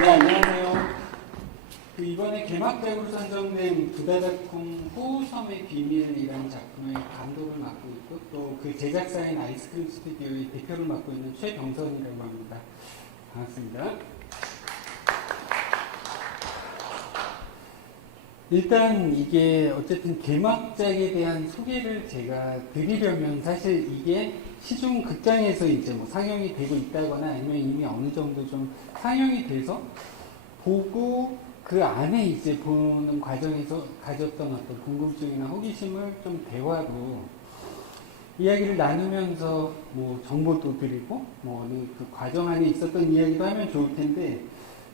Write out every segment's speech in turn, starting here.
네, 안녕하세요. 이번에 개막작으로 선정된 부다다콩 호우섬의 비밀이라는 작품의 감독을 맡고 있고 또 그 제작사인 아이스크림 스튜디오의 대표를 맡고 있는 최병선이라고 합니다. 반갑습니다. 일단 이게 어쨌든 개막작에 대한 소개를 제가 드리려면 사실 이게 시중 극장에서 이제 뭐 상영이 되고 있다거나 아니면 이미 어느 정도 좀 상영이 돼서 보고 그 안에 이제 보는 과정에서 가졌던 어떤 궁금증이나 호기심을 좀 대화로 이야기를 나누면서 뭐 정보도 드리고 뭐 어느 그 과정 안에 있었던 이야기도 하면 좋을 텐데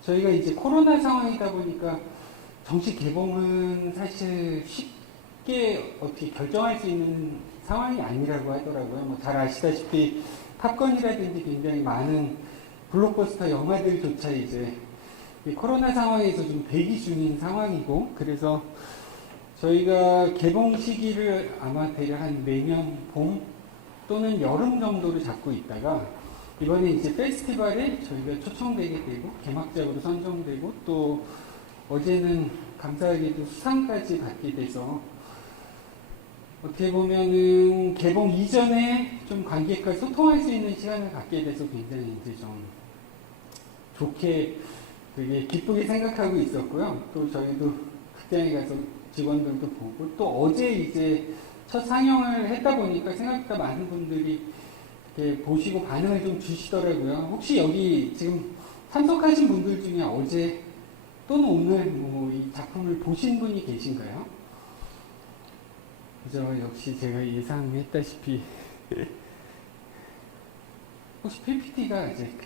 저희가 이제 코로나 상황이다 보니까 정식 개봉은 사실 쉽게 어떻게 결정할 수 있는 상황이 아니라고 하더라고요. 뭐 잘 아시다시피 탑건이라든지 굉장히 많은 블록버스터 영화들조차 이제 코로나 상황에서 좀 대기 중인 상황이고, 그래서 저희가 개봉 시기를 아마 대략 한 내년 봄 또는 여름 정도로 잡고 있다가 이번에 이제 페스티벌에 저희가 초청되게 되고 개막작으로 선정되고 또 어제는 감사하게도 수상까지 받게 돼서 어떻게 보면은 개봉 이전에 좀 관객과 소통할 수 있는 시간을 갖게 돼서 굉장히 이제 좀 좋게 되게 기쁘게 생각하고 있었고요. 또 저희도 극장에 가서 직원들도 보고 또 어제 이제 첫 상영을 했다 보니까 생각보다 많은 분들이 이렇게 보시고 반응을 좀 주시더라고요. 혹시 여기 지금 참석하신 분들 중에 어제 또는 오늘 뭐 이 작품을 보신 분이 계신가요? 그죠? 역시 제가 예상했다시피 혹시 PPT가 아직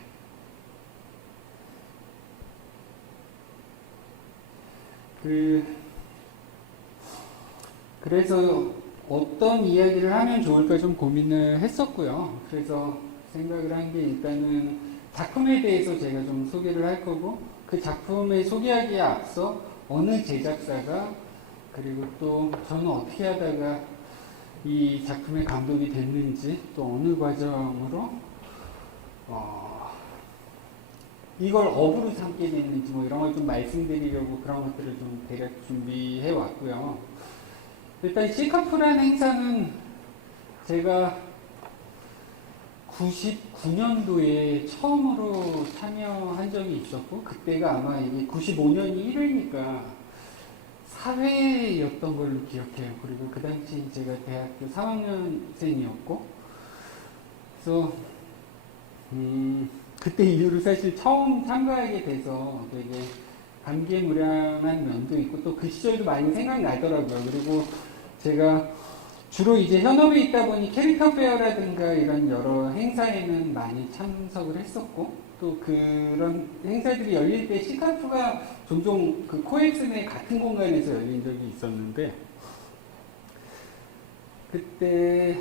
그래서 어떤 이야기를 하면 좋을까 좀 고민을 했었고요. 그래서 생각을 한 게 일단은 작품에 대해서 제가 좀 소개를 할 거고 그 작품을 소개하기에 앞서 어느 제작사가 그리고 또 저는 어떻게 하다가 이 작품의 감독이 됐는지 또 어느 과정으로 이걸 업으로 삼게 됐는지 뭐 이런 걸 좀 말씀드리려고 그런 것들을 좀 대략 준비해 왔고요. 일단 시카프라는 행사는 제가 99년도에 처음으로 참여한 적이 있었고 그때가 아마 이게 95년이 1회니까 4회였던 걸로 기억해요. 그리고 그 당시 제가 대학교 3학년생이었고 그래서 그때 이후로 사실 처음 참가하게 돼서 되게 감개무량한 면도 있고 또 그 시절도 많이 생각나더라고요. 그리고 제가 주로 이제 현업에 있다 보니 캐릭터 페어라든가 이런 여러 행사에는 많이 참석을 했었고 또 그런 행사들이 열릴 때 시카프가 종종 그 코엑스 내 같은 공간에서 열린 적이 있었는데 그때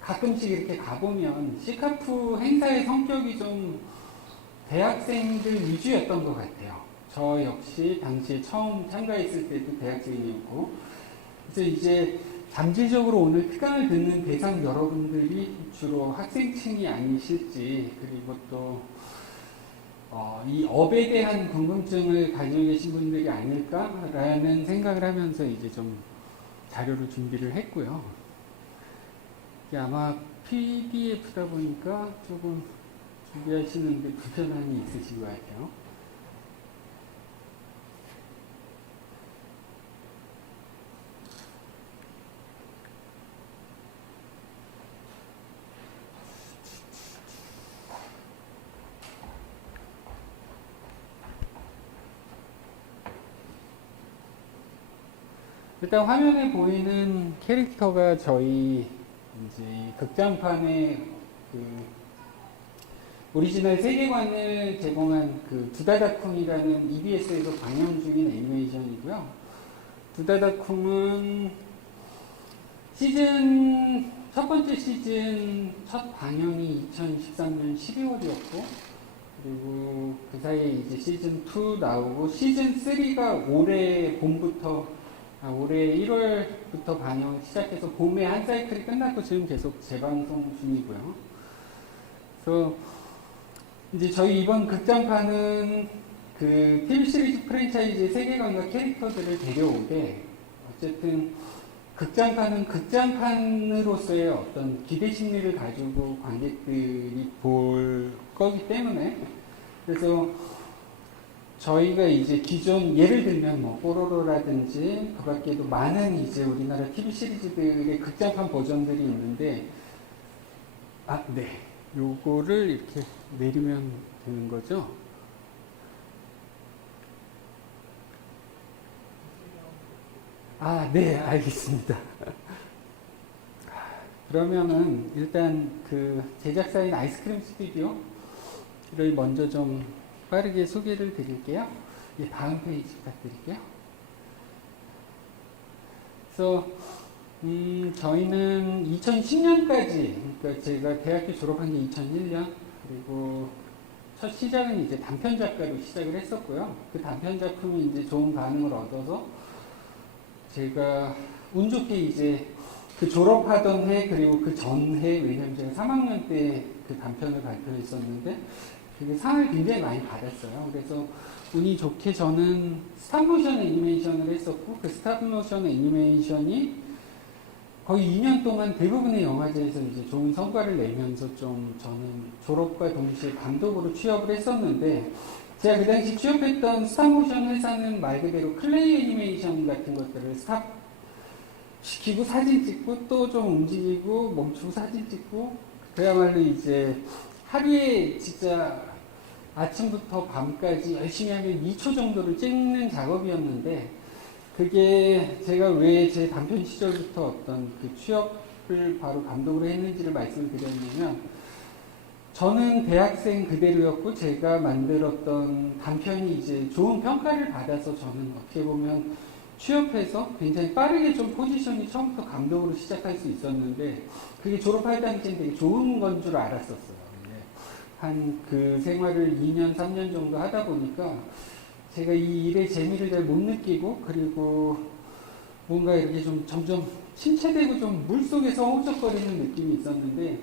가끔씩 이렇게 가보면 시카프 행사의 성격이 좀 대학생들 위주였던 것 같아요. 저 역시 당시에 처음 참가했을 때도 대학생이었고 그래서 이제 잠재적으로 오늘 특강을 듣는 대상 여러분들이 주로 학생층이 아니실지 그리고 또 이 업에 대한 궁금증을 가지고 계신 분들이 아닐까라는 생각을 하면서 이제 좀 자료를 준비를 했고요. 이게 아마 PDF다 보니까 조금 준비하시는데 불편함이 있으신 것 같아요. 일단 화면에 보이는 캐릭터가 저희 이제 극장판의 그 오리지널 세계관을 제공한 그 두다다쿵이라는 EBS에서 방영 중인 애니메이션이고요. 두다다쿵은 첫 번째 시즌 첫 방영이 2013년 12월이었고 그리고 그 사이에 이제 시즌 2 나오고 시즌 3가 올해 봄부터 올해 1월부터 방영 시작해서 봄에 한 사이클이 끝났고 지금 계속 재방송 중이고요. 그래서 이제 저희 이번 극장판은 그 TV 시리즈 프랜차이즈의 세계관과 캐릭터들을 데려오되 어쨌든 극장판은 극장판으로서의 어떤 기대 심리를 가지고 관객들이 볼 거기 때문에 그래서 저희가 이제 기존 예를 들면 뭐 뽀로로라든지 그 밖에도 많은 이제 우리나라 TV 시리즈들의 극장판 버전들이 있는데 네. 요거를 이렇게 내리면 되는 거죠. 네, 알겠습니다. 그러면은 일단 그 제작사인 아이스크림 스튜디오를 먼저 좀 빠르게 소개를 드릴게요. 다음 페이지 부탁드릴게요. 그래서 저희는 2010년까지, 그러니까 제가 대학교 졸업한 게 2001년, 그리고 첫 시작은 이제 단편 작가로 시작을 했었고요. 그 단편 작품이 이제 좋은 반응을 얻어서 제가 운 좋게 이제 그 졸업하던 해, 그리고 그 전해, 왜냐면 제가 3학년 때 그 단편을 발표했었는데, 그게 상을 굉장히 많이 받았어요. 그래서 운이 좋게 저는 스탑모션 애니메이션을 했었고, 그 스탑모션 애니메이션이 거의 2년 동안 대부분의 영화제에서 이제 좋은 성과를 내면서 좀 저는 졸업과 동시에 감독으로 취업을 했었는데, 제가 그 당시 취업했던 스탑모션 회사는 말 그대로 클레이 애니메이션 같은 것들을 스탑 시키고 사진 찍고 또 좀 움직이고 멈추고 사진 찍고 그야말로 이제 하루에 진짜 아침부터 밤까지 열심히 하면 2초 정도를 찍는 작업이었는데, 그게 제가 왜 제 단편 시절부터 어떤 그 취업을 바로 감독으로 했는지를 말씀을 드렸냐면, 저는 대학생 그대로였고 제가 만들었던 단편이 이제 좋은 평가를 받아서 저는 어떻게 보면 취업해서 굉장히 빠르게 좀 포지션이 처음부터 감독으로 시작할 수 있었는데, 그게 졸업할 당시엔 되게 좋은 건 줄 알았었어요. 한 그 생활을 2년, 3년 정도 하다 보니까 제가 이 일의 재미를 잘 못 느끼고, 그리고 뭔가 이렇게 좀 점점 침체되고 좀 물속에서 허우적거리는 느낌이 있었는데,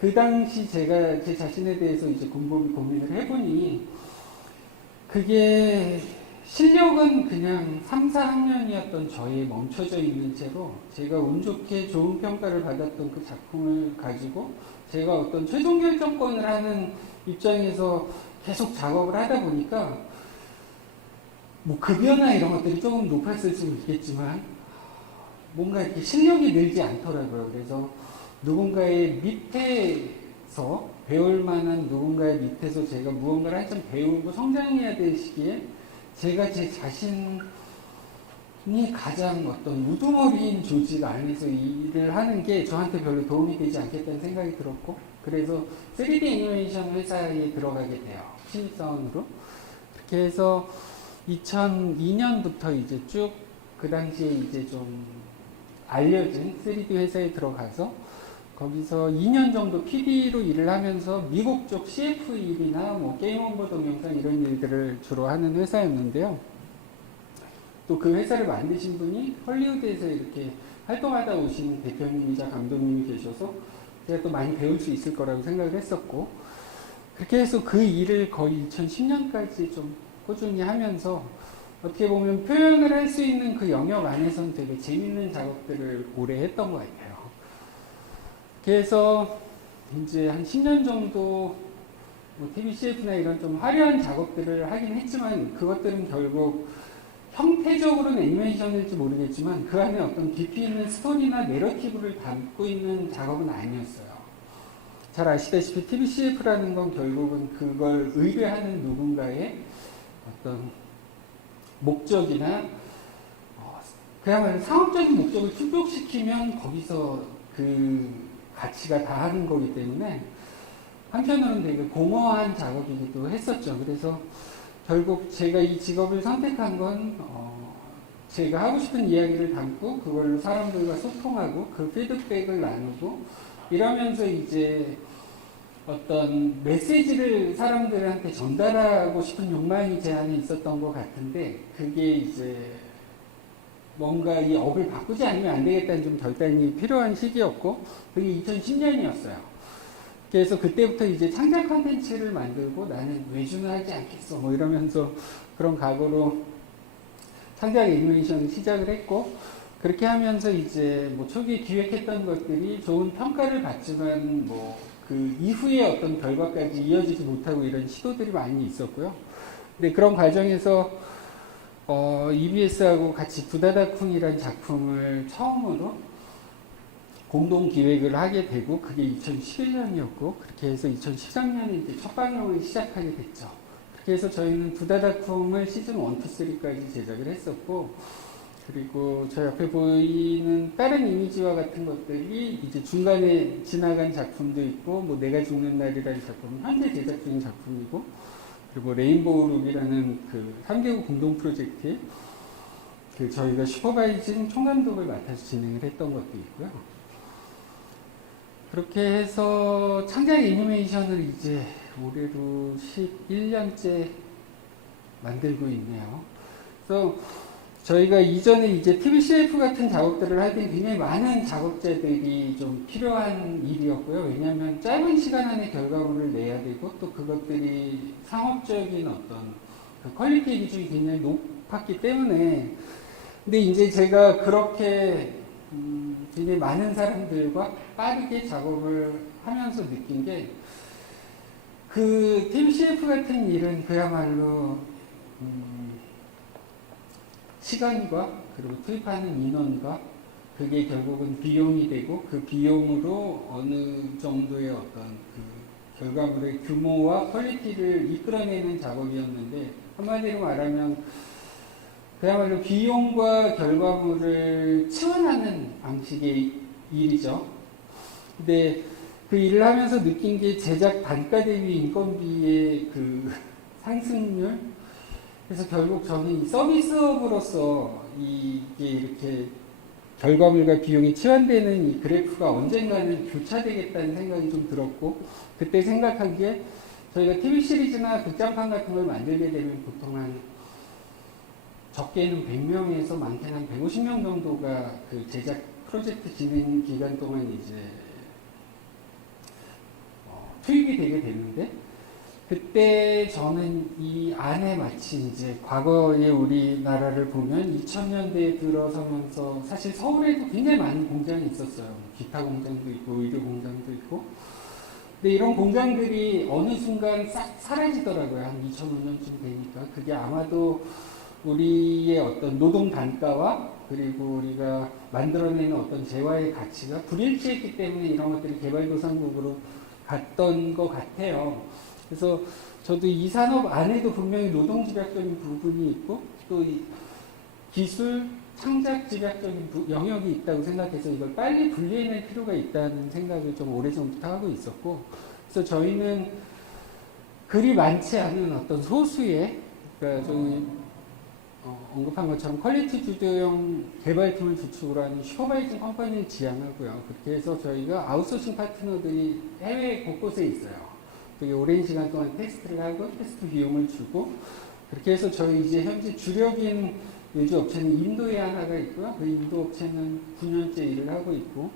그 당시 제가 제 자신에 대해서 이제 고민을 해보니, 그게 실력은 그냥 3, 4학년이었던 저의 멈춰져 있는 채로 제가 운 좋게 좋은 평가를 받았던 그 작품을 가지고 제가 어떤 최종 결정권을 하는 입장에서 계속 작업을 하다 보니까 뭐 급여나 이런 것들이 조금 높았을 수는 있겠지만 뭔가 이렇게 실력이 늘지 않더라고요. 그래서 누군가의 밑에서 배울 만한 누군가의 밑에서 제가 무언가를 한참 배우고 성장해야 될 시기에 제가 제 자신이 가장 어떤 우두머리인 조직 안에서 일을 하는 게 저한테 별로 도움이 되지 않겠다는 생각이 들었고, 그래서 3D 애니메이션 회사에 들어가게 돼요. 신입사원으로. 그렇게 해서 2002년부터 이제 쭉 그 당시에 이제 좀 알려진 3D 회사에 들어가서 거기서 2년 정도 PD로 일을 하면서 미국 쪽 CF 일이나 뭐 게임 홍보 동영상 이런 일들을 주로 하는 회사였는데요. 또 그 회사를 만드신 분이 헐리우드에서 이렇게 활동하다 오신 대표님이자 감독님이 계셔서 제가 또 많이 배울 수 있을 거라고 생각을 했었고, 그렇게 해서 그 일을 거의 2010년까지 좀 꾸준히 하면서 어떻게 보면 표현을 할 수 있는 그 영역 안에서는 되게 재밌는 작업들을 오래 했던 것 같아요. 그래서 이제 한 10년 정도 뭐 TV CF나 이런 좀 화려한 작업들을 하긴 했지만, 그것들은 결국 형태적으로는 애니메이션일지 모르겠지만 그 안에 어떤 깊이 있는 스토리나 내러티브를 담고 있는 작업은 아니었어요. 잘 아시다시피 TV CF라는 건 결국은 그걸 의뢰하는 누군가의 어떤 목적이나 그야말로 상업적인 목적을 충족시키면 거기서 그 가치가 다 하는 거기 때문에 한편으로는 되게 공허한 작업이기도 했었죠. 그래서 결국 제가 이 직업을 선택한 건 제가 하고 싶은 이야기를 담고 그걸로 사람들과 소통하고 그 피드백을 나누고 이러면서 이제 어떤 메시지를 사람들한테 전달하고 싶은 욕망이 제 안에 있었던 것 같은데, 그게 이제 뭔가 이 업을 바꾸지 않으면 안 되겠다는 좀 결단이 필요한 시기였고, 그게 2010년이었어요. 그래서 그때부터 이제 창작 컨텐츠를 만들고 나는 외주는 하지 않겠어. 뭐 이러면서 그런 각오로 창작 애니메이션을 시작을 했고, 그렇게 하면서 이제 뭐 초기 기획했던 것들이 좋은 평가를 받지만 뭐 그 이후에 어떤 결과까지 이어지지 못하고 이런 시도들이 많이 있었고요. 근데 그런 과정에서 EBS하고 같이 부다다쿵이라는 작품을 처음으로 공동 기획을 하게 되고, 그게 2011년이었고, 그렇게 해서 2013년에 이제 첫 방영을 시작하게 됐죠. 그렇게 해서 저희는 부다다쿵을 시즌 1, 2, 3까지 제작을 했었고, 그리고 저 옆에 보이는 다른 이미지와 같은 것들이 이제 중간에 지나간 작품도 있고, 뭐 내가 죽는 날이라는 작품은 현재 제작 중인 작품이고, 그리고 레인보우 룩이라는 그 3개국 공동 프로젝트에 그 저희가 슈퍼바이징 총감독을 맡아서 진행을 했던 것도 있고요. 그렇게 해서 창작 애니메이션을 이제 올해로 11년째 만들고 있네요. 그래서 저희가 이전에 이제 TV CF 같은 작업들을 할 때 굉장히 많은 작업자들이 좀 필요한 일이었고요. 왜냐하면 짧은 시간 안에 결과물을 내야 되고, 또 그것들이 상업적인 어떤 그 퀄리티 기준이 굉장히 높았기 때문에. 근데 이제 제가 그렇게 굉장히 많은 사람들과 빠르게 작업을 하면서 느낀 게, 그 TV CF 같은 일은 그야말로 시간과 그리고 투입하는 인원과 그게 결국은 비용이 되고, 그 비용으로 어느 정도의 어떤 그 결과물의 규모와 퀄리티를 이끌어내는 작업이었는데, 한마디로 말하면 그야말로 비용과 결과물을 치환하는 방식의 일이죠. 근데 그 일을 하면서 느낀 게 제작 단가 대비 인건비의 그 상승률. 그래서 결국 저는 이 서비스업으로서 이게 이렇게 결과물과 비용이 치환되는 이 그래프가 언젠가는 교차되겠다는 생각이 좀 들었고, 그때 생각한 게 저희가 TV 시리즈나 극장판 같은 걸 만들게 되면 보통 한 적게는 100명에서 많게는 한 150명 정도가 그 제작 프로젝트 진행 기간 동안 이제 투입이 되게 되는데, 그때 저는 이 안에 마치 이제 과거의 우리나라를 보면 2000년대에 들어서면서 사실 서울에도 굉장히 많은 공장이 있었어요. 기타 공장도 있고 의료 공장도 있고. 근데 이런 공장들이 어느 순간 싹 사라지더라고요. 한 2005년쯤 되니까. 그게 아마도 우리의 어떤 노동 단가와 그리고 우리가 만들어내는 어떤 재화의 가치가 불일치했기 때문에 이런 것들이 개발도상국으로 갔던 것 같아요. 그래서 저도 이 산업 안에도 분명히 노동 집약적인 부분이 있고, 또 이 기술 창작 집약적인 영역이 있다고 생각해서 이걸 빨리 분리해낼 필요가 있다는 생각을 좀 오래전부터 하고 있었고, 그래서 저희는 그리 많지 않은 어떤 소수의, 그러니까 저희 언급한 것처럼 퀄리티 주도형 개발팀을 주축으로 하는 슈퍼바이징 컴퍼니를 지향하고요. 그렇게 해서 저희가 아웃소싱 파트너들이 해외 곳곳에 있어요. 되게 오랜 시간 동안 테스트를 하고 테스트 비용을 주고, 그렇게 해서 저희 이제 현재 주력인 외주 업체는 인도에 하나가 있고요. 그 인도 업체는 9년째 일을 하고 있고,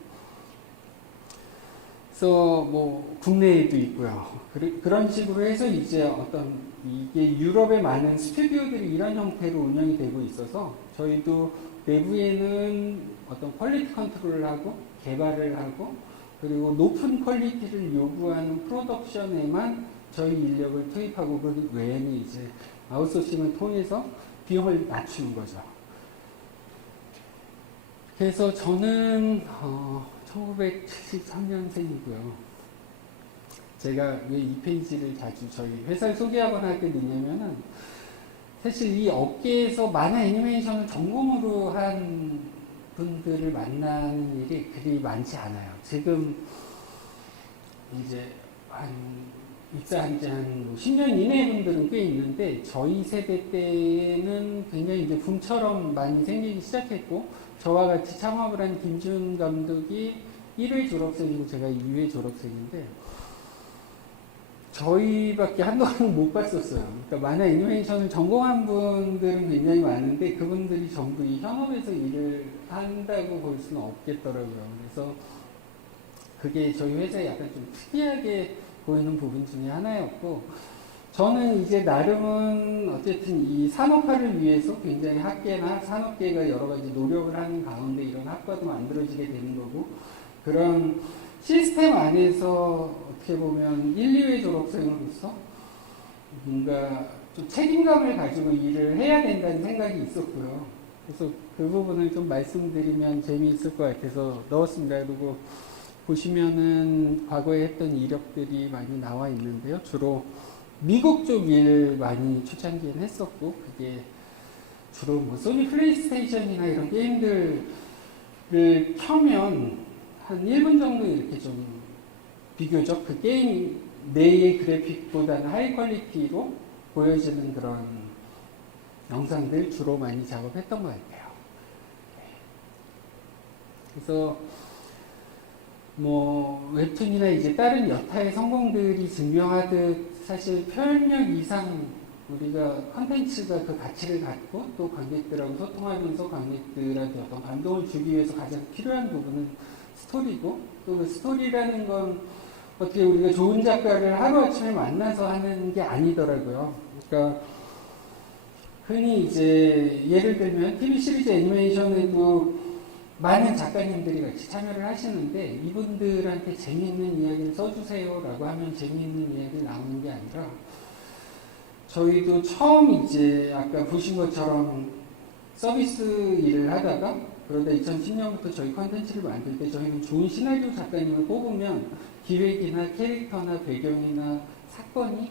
그래서 뭐 국내에도 있고요. 그런 식으로 해서 이제 어떤 이게 유럽의 많은 스튜디오들이 이런 형태로 운영이 되고 있어서 저희도 내부에는 어떤 퀄리티 컨트롤을 하고 개발을 하고, 그리고 높은 퀄리티를 요구하는 프로덕션에만 저희 인력을 투입하고, 그 외에는 이제 아웃소싱을 통해서 비용을 낮추는 거죠. 그래서 저는 1973년생이고요. 제가 왜 이 페이지를 자주 저희 회사를 소개하거나 할 때 넣냐면은, 사실 이 업계에서 만화 애니메이션을 전공으로 한 분들을 만나는 일이 그리 많지 않아요. 지금 이제 한 입사한 지 한 10년 이내 분들은 꽤 있는데, 저희 세대 때는 굉장히 이제 붐처럼 많이 생기기 시작했고, 저와 같이 창업을 한 김지훈 감독이 1회 졸업생이고 제가 2회 졸업생인데, 저희밖에 한동안 못 봤었어요. 그러니까 만화 애니메이션을 전공한 분들은 굉장히 많은데, 그분들이 전부 이 현업에서 일을 한다고 볼 수는 없겠더라고요. 그래서 그게 저희 회사에 약간 좀 특이하게 보이는 부분 중에 하나였고, 저는 이제 나름은 어쨌든 이 산업화를 위해서 굉장히 학계나 산업계가 여러 가지 노력을 하는 가운데 이런 학과도 만들어지게 되는 거고, 그런 시스템 안에서 어떻게 보면 1, 2회 졸업생으로서 뭔가 좀 책임감을 가지고 일을 해야 된다는 생각이 있었고요. 그래서 그 부분을 좀 말씀드리면 재미있을 것 같아서 넣었습니다. 그리고 보시면은 과거에 했던 이력들이 많이 나와 있는데요. 주로 미국 쪽 일 많이 초창기엔 했었고, 그게 주로 뭐 소니 플레이스테이션이나 이런 게임들을 켜면 한 1분 정도 이렇게 좀 비교적 그 게임 내의 그래픽보다는 하이 퀄리티로 보여지는 그런 영상들 주로 많이 작업했던 것 같아요. 그래서 뭐 웹툰이나 이제 다른 여타의 성공들이 증명하듯 사실 표현력 이상 우리가 컨텐츠가 그 가치를 갖고 또 관객들하고 소통하면서 관객들한테 어떤 감동을 주기 위해서 가장 필요한 부분은 스토리고, 또 그 스토리라는 건 어떻게 우리가 좋은 작가를 하루아침에 만나서 하는 게 아니더라고요. 그러니까 흔히 이제 예를 들면 TV 시리즈 애니메이션에도 많은 작가님들이 같이 참여를 하시는데, 이분들한테 재미있는 이야기를 써주세요라고 하면 재미있는 이야기를 나오는 게 아니라, 저희도 처음 이제 아까 보신 것처럼 서비스 일을 하다가, 그러다 2010년부터 저희 컨텐츠를 만들 때 저희는 좋은 시나리오 작가님을 뽑으면 기획이나 캐릭터나 배경이나 사건이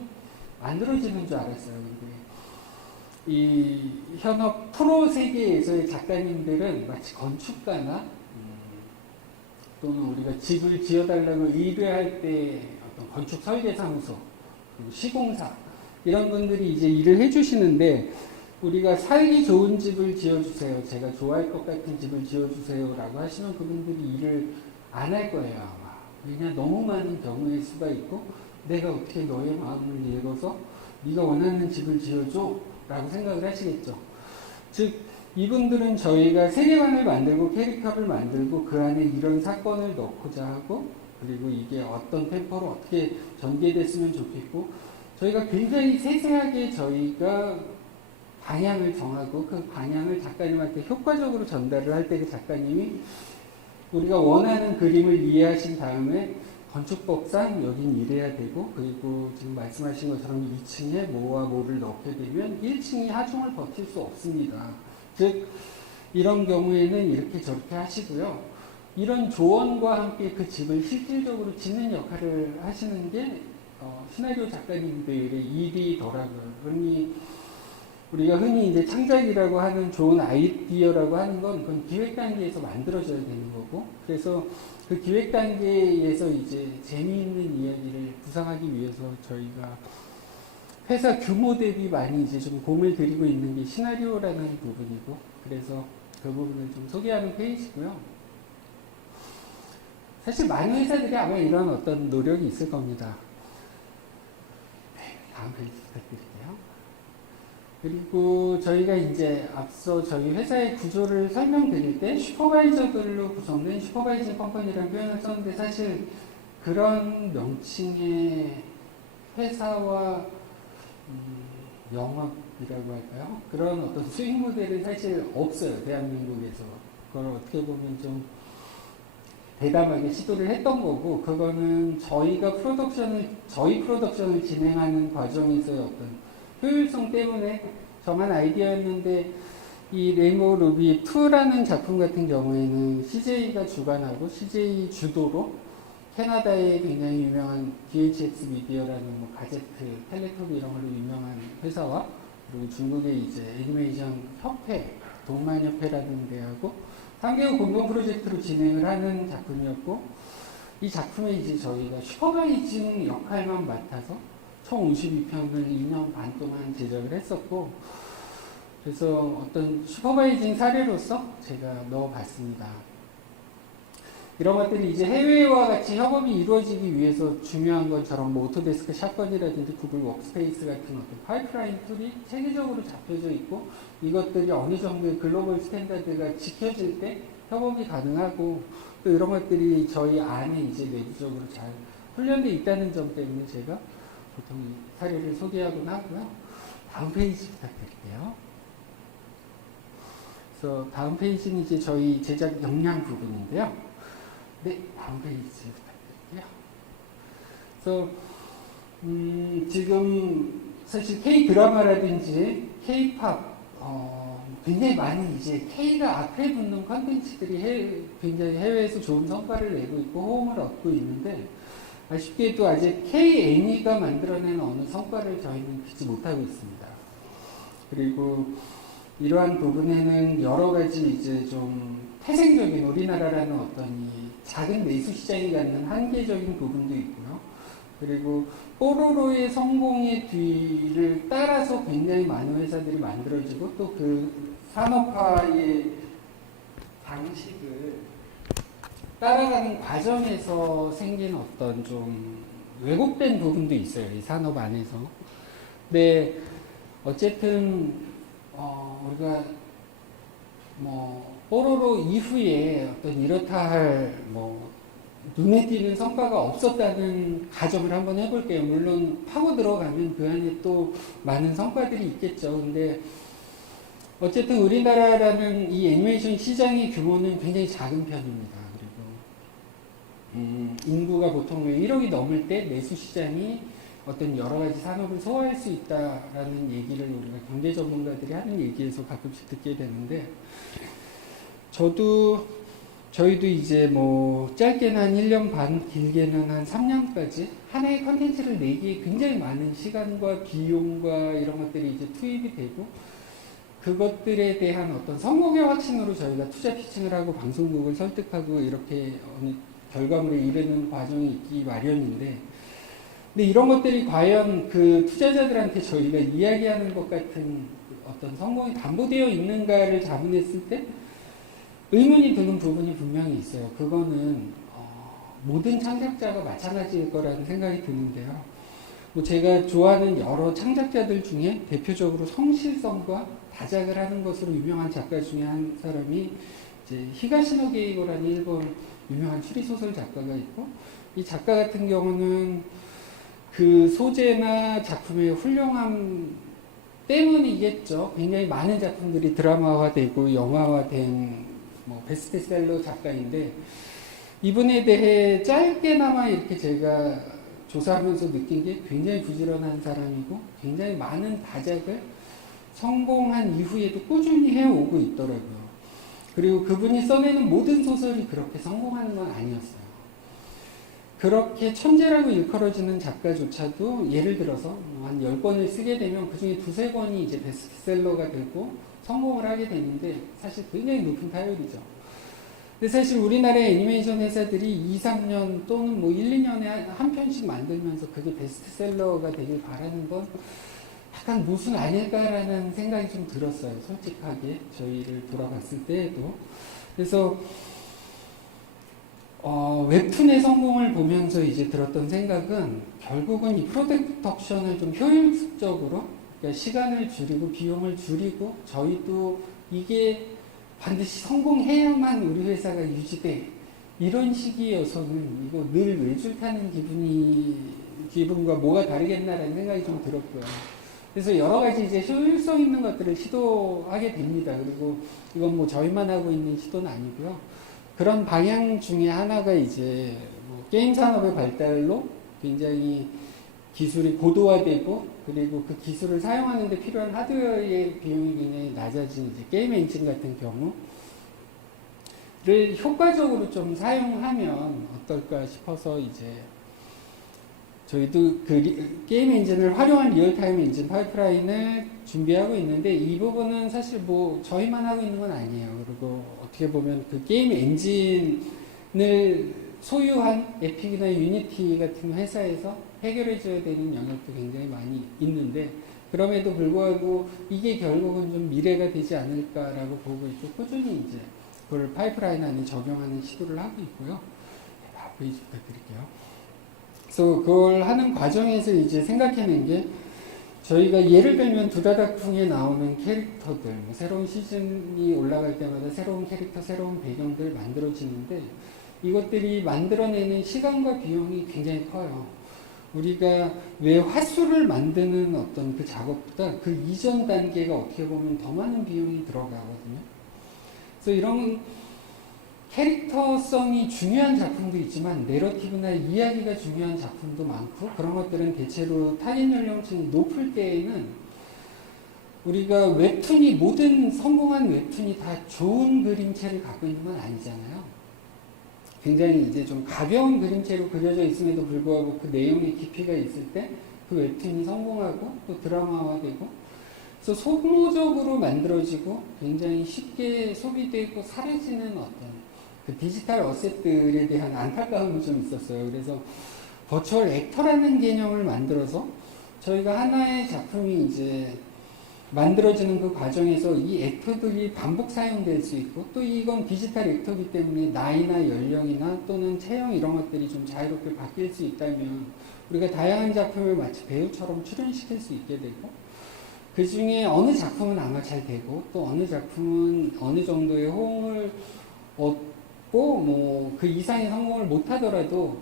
만들어지는 줄 알았어요. 근데 이 현업 프로 세계에서의 작가님들은 마치 건축가나 또는 우리가 집을 지어달라고 의뢰할 때 어떤 건축 설계사무소, 그리고 시공사 이런 분들이 이제 일을 해주시는데, 우리가 살기 좋은 집을 지어주세요, 제가 좋아할 것 같은 집을 지어주세요 라고 하시면 그분들이 일을 안 할 거예요 아마. 왜냐, 너무 많은 경우의 수가 있고, 내가 어떻게 너의 마음을 읽어서 네가 원하는 집을 지어줘 라고 생각을 하시겠죠. 즉 이분들은 저희가 세계관을 만들고 캐릭터를 만들고 그 안에 이런 사건을 넣고자 하고, 그리고 이게 어떤 템포로 어떻게 전개됐으면 좋겠고, 저희가 굉장히 세세하게 저희가 방향을 정하고 그 방향을 작가님한테 효과적으로 전달을 할 때 그 작가님이 우리가 원하는 그림을 이해하신 다음에 건축법상 여긴 이래야 되고, 그리고 지금 말씀하신 것처럼 2층에 뭐와 뭐를 넣게 되면 1층이 하중을 버틸 수 없습니다. 즉 이런 경우에는 이렇게 저렇게 하시고요. 이런 조언과 함께 그 집을 실질적으로 짓는 역할을 하시는 게 시나리오 작가님들의 일이더라고요. 우리가 흔히 이제 창작이라고 하는 좋은 아이디어라고 하는 건 그건 기획 단계에서 만들어져야 되는 거고, 그래서 그 기획 단계에서 이제 재미있는 이야기를 구상하기 위해서 저희가 회사 규모 대비 많이 이제 좀 공을 들이고 있는 게 시나리오라는 부분이고, 그래서 그 부분을 좀 소개하는 페이지고요. 사실 많은 회사들이 아마 이런 어떤 노력이 있을 겁니다. 네, 다음 페이지 부탁드릴게요. 그리고 저희가 이제 앞서 저희 회사의 구조를 설명드릴 때 슈퍼바이저들로 구성된 슈퍼바이징 컴퍼니라는 표현을 썼는데, 사실 그런 명칭의 회사와 영업이라고 할까요? 그런 어떤 수익 모델은 사실 없어요, 대한민국에서. 그걸 어떻게 보면 좀 대담하게 시도를 했던 거고, 그거는 저희 프로덕션을 진행하는 과정에서의 어떤 효율성 때문에 저만 아이디어였는데, 이 레인보우 루비 2라는 작품 같은 경우에는 CJ가 주관하고 CJ 주도로 캐나다의 굉장히 유명한 DHX 미디어라는 뭐 가제트, 텔레토비 이런 걸로 유명한 회사와, 그리고 중국의 이제 애니메이션 협회, 동만협회라는 데하고 3개국 공동 프로젝트로 진행을 하는 작품이었고, 이 작품에 이제 저희가 슈퍼바이징 역할만 맡아서 총 52편을 2년 반 동안 제작을 했었고, 그래서 어떤 슈퍼바이징 사례로서 제가 넣어봤습니다. 이런 것들이 이제 해외와 같이 협업이 이루어지기 위해서 중요한 것처럼 뭐 오토데스크 샷건이라든지 구글 워크스페이스 같은 어떤 파이프라인 툴이 체계적으로 잡혀져 있고, 이것들이 어느 정도의 글로벌 스탠다드가 지켜질 때 협업이 가능하고 또 이런 것들이 저희 안에 이제 내부적으로 잘 훈련되어 있다는 점 때문에 제가 보통 이 사례를 소개하곤 하고요. 다음 페이지 부탁드릴게요. 그래서 다음 페이지는 이제 저희 제작 역량 부분인데요. 네, 다음 페이지 부탁드릴게요. 그래서 지금 사실 K 드라마라든지 K 팝 굉장히 많은 이제 K가 앞에 붙는 컨텐츠들이 굉장히 해외에서 좋은 성과를 내고 있고 호응을 얻고 있는데 아쉽게도 아직 K 애니가 만들어낸 어느 성과를 저희는 듣지 못하고 있습니다. 그리고 이러한 부분에는 여러 가지 이제 좀 태생적인 우리나라라는 어떤 이 작은 내수 시장이 갖는 한계적인 부분도 있고요. 그리고 뽀로로의 성공의 뒤를 따라서 굉장히 많은 회사들이 만들어지고 또 그 산업화의 방식을 따라가는 과정에서 생긴 어떤 좀 왜곡된 부분도 있어요. 이 산업 안에서. 근데 어쨌든 우리가 뭐 뽀로로 이후에 어떤 이렇다 할 뭐 눈에 띄는 성과가 없었다는 가정을 한번 해볼게요. 물론 파고 들어가면 그 안에 또 많은 성과들이 있겠죠. 근데 어쨌든 우리나라라는 이 애니메이션 시장의 규모는 굉장히 작은 편입니다. 그리고 인구가 보통 1억이 넘을 때 내수 시장이 어떤 여러 가지 산업을 소화할 수 있다라는 얘기를 우리가 경제 전문가들이 하는 얘기에서 가끔씩 듣게 되는데 저희도 이제 뭐 짧게는 한 1년 반, 길게는 한 3년까지 하나의 컨텐츠를 내기에 굉장히 많은 시간과 비용과 이런 것들이 이제 투입이 되고 그것들에 대한 어떤 성공의 확신으로 저희가 투자 피칭을 하고 방송국을 설득하고 이렇게 어느 결과물에 이르는 과정이 있기 마련인데 근데 이런 것들이 과연 그 투자자들한테 저희가 이야기하는 것 같은 어떤 성공이 담보되어 있는가를 자문했을 때 의문이 드는 부분이 분명히 있어요. 그거는 모든 창작자가 마찬가지일 거라는 생각이 드는데요. 뭐 제가 좋아하는 여러 창작자들 중에 대표적으로 성실성과 다작을 하는 것으로 유명한 작가 중에 한 사람이 이제 히가시노 게이고라는 일본 유명한 추리소설 작가가 있고 이 작가 같은 경우는 그 소재나 작품의 훌륭함 때문이겠죠. 굉장히 많은 작품들이 드라마화되고 영화화된 뭐 베스트셀러 작가인데 이분에 대해 짧게나마 이렇게 제가 조사하면서 느낀 게 굉장히 부지런한 사람이고 굉장히 많은 다작을 성공한 이후에도 꾸준히 해오고 있더라고요. 그리고 그분이 써내는 모든 소설이 그렇게 성공하는 건 아니었어요. 그렇게 천재라고 일컬어지는 작가조차도 예를 들어서 한 10권을 쓰게 되면 그 중에 2-3권이 이제 베스트셀러가 되고 성공을 하게 되는데 사실 굉장히 높은 타율이죠. 근데 사실 우리나라의 애니메이션 회사들이 2-3년 또는 뭐 1-2년에 한 편씩 만들면서 그게 베스트셀러가 되길 바라는 건 약간 모순 아닐까라는 생각이 좀 들었어요. 솔직하게 저희를 돌아봤을 때에도. 그래서 웹툰의 성공을 보면서 이제 들었던 생각은 결국은 이 프로덕션을 좀 효율적으로 그러니까 시간을 줄이고 비용을 줄이고 저희도 이게 반드시 성공해야만 우리 회사가 유지돼 이런 시기여서는 이거 늘 외줄 타는 기분과 뭐가 다르겠나라는 생각이 좀 들었고요. 그래서 여러 가지 이제 효율성 있는 것들을 시도하게 됩니다. 그리고 이건 뭐 저희만 하고 있는 시도는 아니고요. 그런 방향 중에 하나가 이제 뭐 게임 산업의 발달로 굉장히 기술이 고도화되고 그리고 그 기술을 사용하는 데 필요한 하드웨어의 비용이 굉장히 낮아진 이제 게임 엔진 같은 경우를 효과적으로 좀 사용하면 어떨까 싶어서 이제 저희도 그 게임 엔진을 활용한 리얼타임 엔진 파이프라인을 준비하고 있는데 이 부분은 사실 뭐 저희만 하고 있는 건 아니에요. 그리고 어떻게 보면 그 게임 엔진을 소유한 에픽이나 유니티 같은 회사에서 해결해 줘야 되는 영역도 굉장히 많이 있는데 그럼에도 불구하고 이게 결국은 좀 미래가 되지 않을까라고 보고 있고 꾸준히 이제 그걸 파이프라인 안에 적용하는 시도를 하고 있고요. 네, 페이지 부탁드릴게요. 그래서 그걸 하는 과정에서 이제 생각해낸 게 저희가 예를 들면 두다다풍에 나오는 캐릭터들, 뭐 새로운 시즌이 올라갈 때마다 새로운 캐릭터, 새로운 배경들 만들어지는데 이것들이 만들어내는 시간과 비용이 굉장히 커요. 우리가 왜 화수를 만드는 어떤 그 작업보다 그 이전 단계가 어떻게 보면 더 많은 비용이 들어가거든요. 그래서 이런 캐릭터성이 중요한 작품도 있지만 내러티브나 이야기가 중요한 작품도 많고 그런 것들은 대체로 타깃 연령층이 높을 때에는 우리가 웹툰이 모든 성공한 웹툰이 다 좋은 그림체를 갖고 있는 건 아니잖아요. 굉장히 이제 좀 가벼운 그림체로 그려져 있음에도 불구하고 그 내용의 깊이가 있을 때 그 웹툰이 성공하고 또 드라마화되고 그래서 소모적으로 만들어지고 굉장히 쉽게 소비되고 사라지는 어떤 그 디지털 어셋들에 대한 안타까움이 좀 있었어요. 그래서 버추얼 액터라는 개념을 만들어서 저희가 하나의 작품이 이제 만들어지는 그 과정에서 이 액터들이 반복 사용될 수 있고 또 이건 디지털 액터이기 때문에 나이나 연령이나 또는 체형 이런 것들이 좀 자유롭게 바뀔 수 있다면 우리가 다양한 작품을 마치 배우처럼 출연시킬 수 있게 되고 그 중에 어느 작품은 아마 잘 되고 또 어느 작품은 어느 정도의 호응을 얻고 뭐 그 이상의 성공을 못 하더라도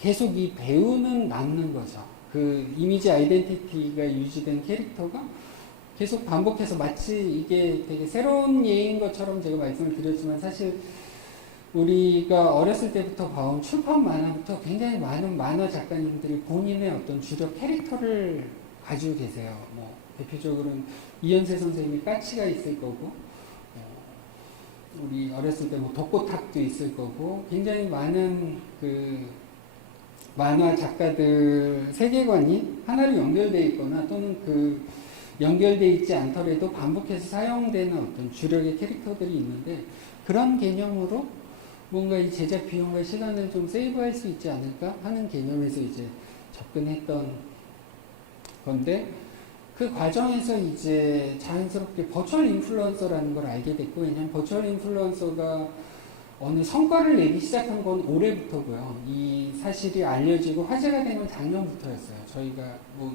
계속 이 배우는 남는 거죠. 그 이미지 아이덴티티가 유지된 캐릭터가 계속 반복해서 마치 이게 되게 새로운 예인 것처럼 제가 말씀을 드렸지만 사실 우리가 어렸을 때부터 봐온 출판 만화부터 굉장히 많은 만화 작가님들이 본인의 어떤 주력 캐릭터를 가지고 계세요. 뭐 대표적으로는 이현세 선생님이 까치가 있을 거고 우리 어렸을 때 뭐 덕고탁도 있을 거고 굉장히 많은 그 만화 작가들 세계관이 하나로 연결되어 있거나 또는 그 연결되어 있지 않더라도 반복해서 사용되는 어떤 주력의 캐릭터들이 있는데 그런 개념으로 뭔가 이 제작 비용과 시간을 좀 세이브할 수 있지 않을까 하는 개념에서 이제 접근했던 건데 그 과정에서 이제 자연스럽게 버추얼 인플루언서라는 걸 알게 됐고 왜냐하면 버추얼 인플루언서가 어느 성과를 내기 시작한 건 올해부터고요. 이 사실이 알려지고 화제가 된 건 작년부터였어요. 저희가 뭐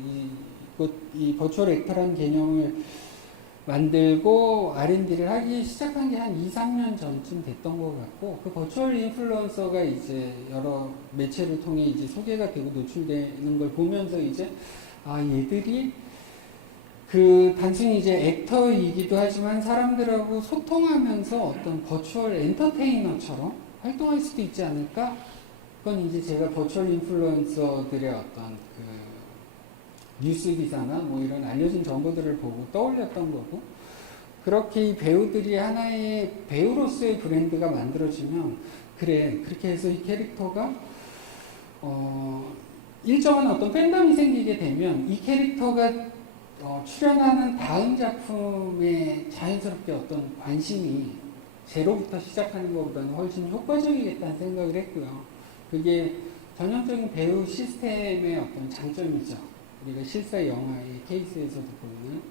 이 버추얼 액터라는 개념을 만들고 R&D를 하기 시작한 게 한 2, 3년 전쯤 됐던 것 같고 그 버추얼 인플루언서가 이제 여러 매체를 통해 이제 소개가 되고 노출되는 걸 보면서 이제 아 얘들이 그 단순히 이제 액터이기도 하지만 사람들하고 소통하면서 어떤 버추얼 엔터테이너처럼 활동할 수도 있지 않을까? 그건 이제 제가 버추얼 인플루언서들의 어떤 그 뉴스 기사나 뭐 이런 알려진 정보들을 보고 떠올렸던 거고 그렇게 이 배우들이 하나의 배우로서의 브랜드가 만들어지면 그래 그렇게 해서 이 캐릭터가 일정한 어떤 팬덤이 생기게 되면 이 캐릭터가 출연하는 다음 작품에 자연스럽게 어떤 관심이 제로부터 시작하는 것보다는 훨씬 효과적이겠다는 생각을 했고요. 그게 전형적인 배우 시스템의 어떤 장점이죠. 우리가 실사 영화의 케이스에서도 보면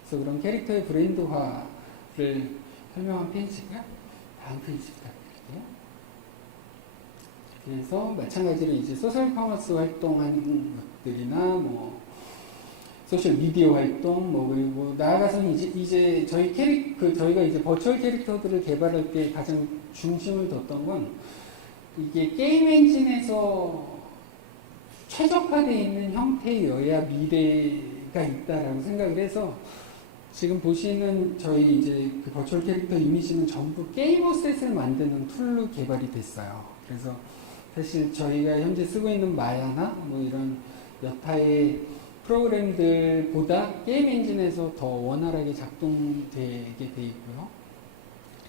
그래서 그런 캐릭터의 브랜드화를 설명한 페이지가 다음 페이지 부탁드릴게요. 그래서 마찬가지로 이제 소셜 커머스 활동하는 것들이나 뭐 소셜 미디어 활동, 뭐 그리고 나아가서는 이제 저희가 이제 버추얼 캐릭터들을 개발할 때 가장 중심을 뒀던 건 이게 게임 엔진에서 최적화되어 있는 형태여야 미래가 있다라고 생각을 해서 지금 보시는 저희 이제 그 버추얼 캐릭터 이미지는 전부 게임 어셋을 만드는 툴로 개발이 됐어요. 그래서 사실 저희가 현재 쓰고 있는 마야나 뭐 이런 여타의 프로그램들보다 게임 엔진에서 더 원활하게 작동되게 돼 있고요.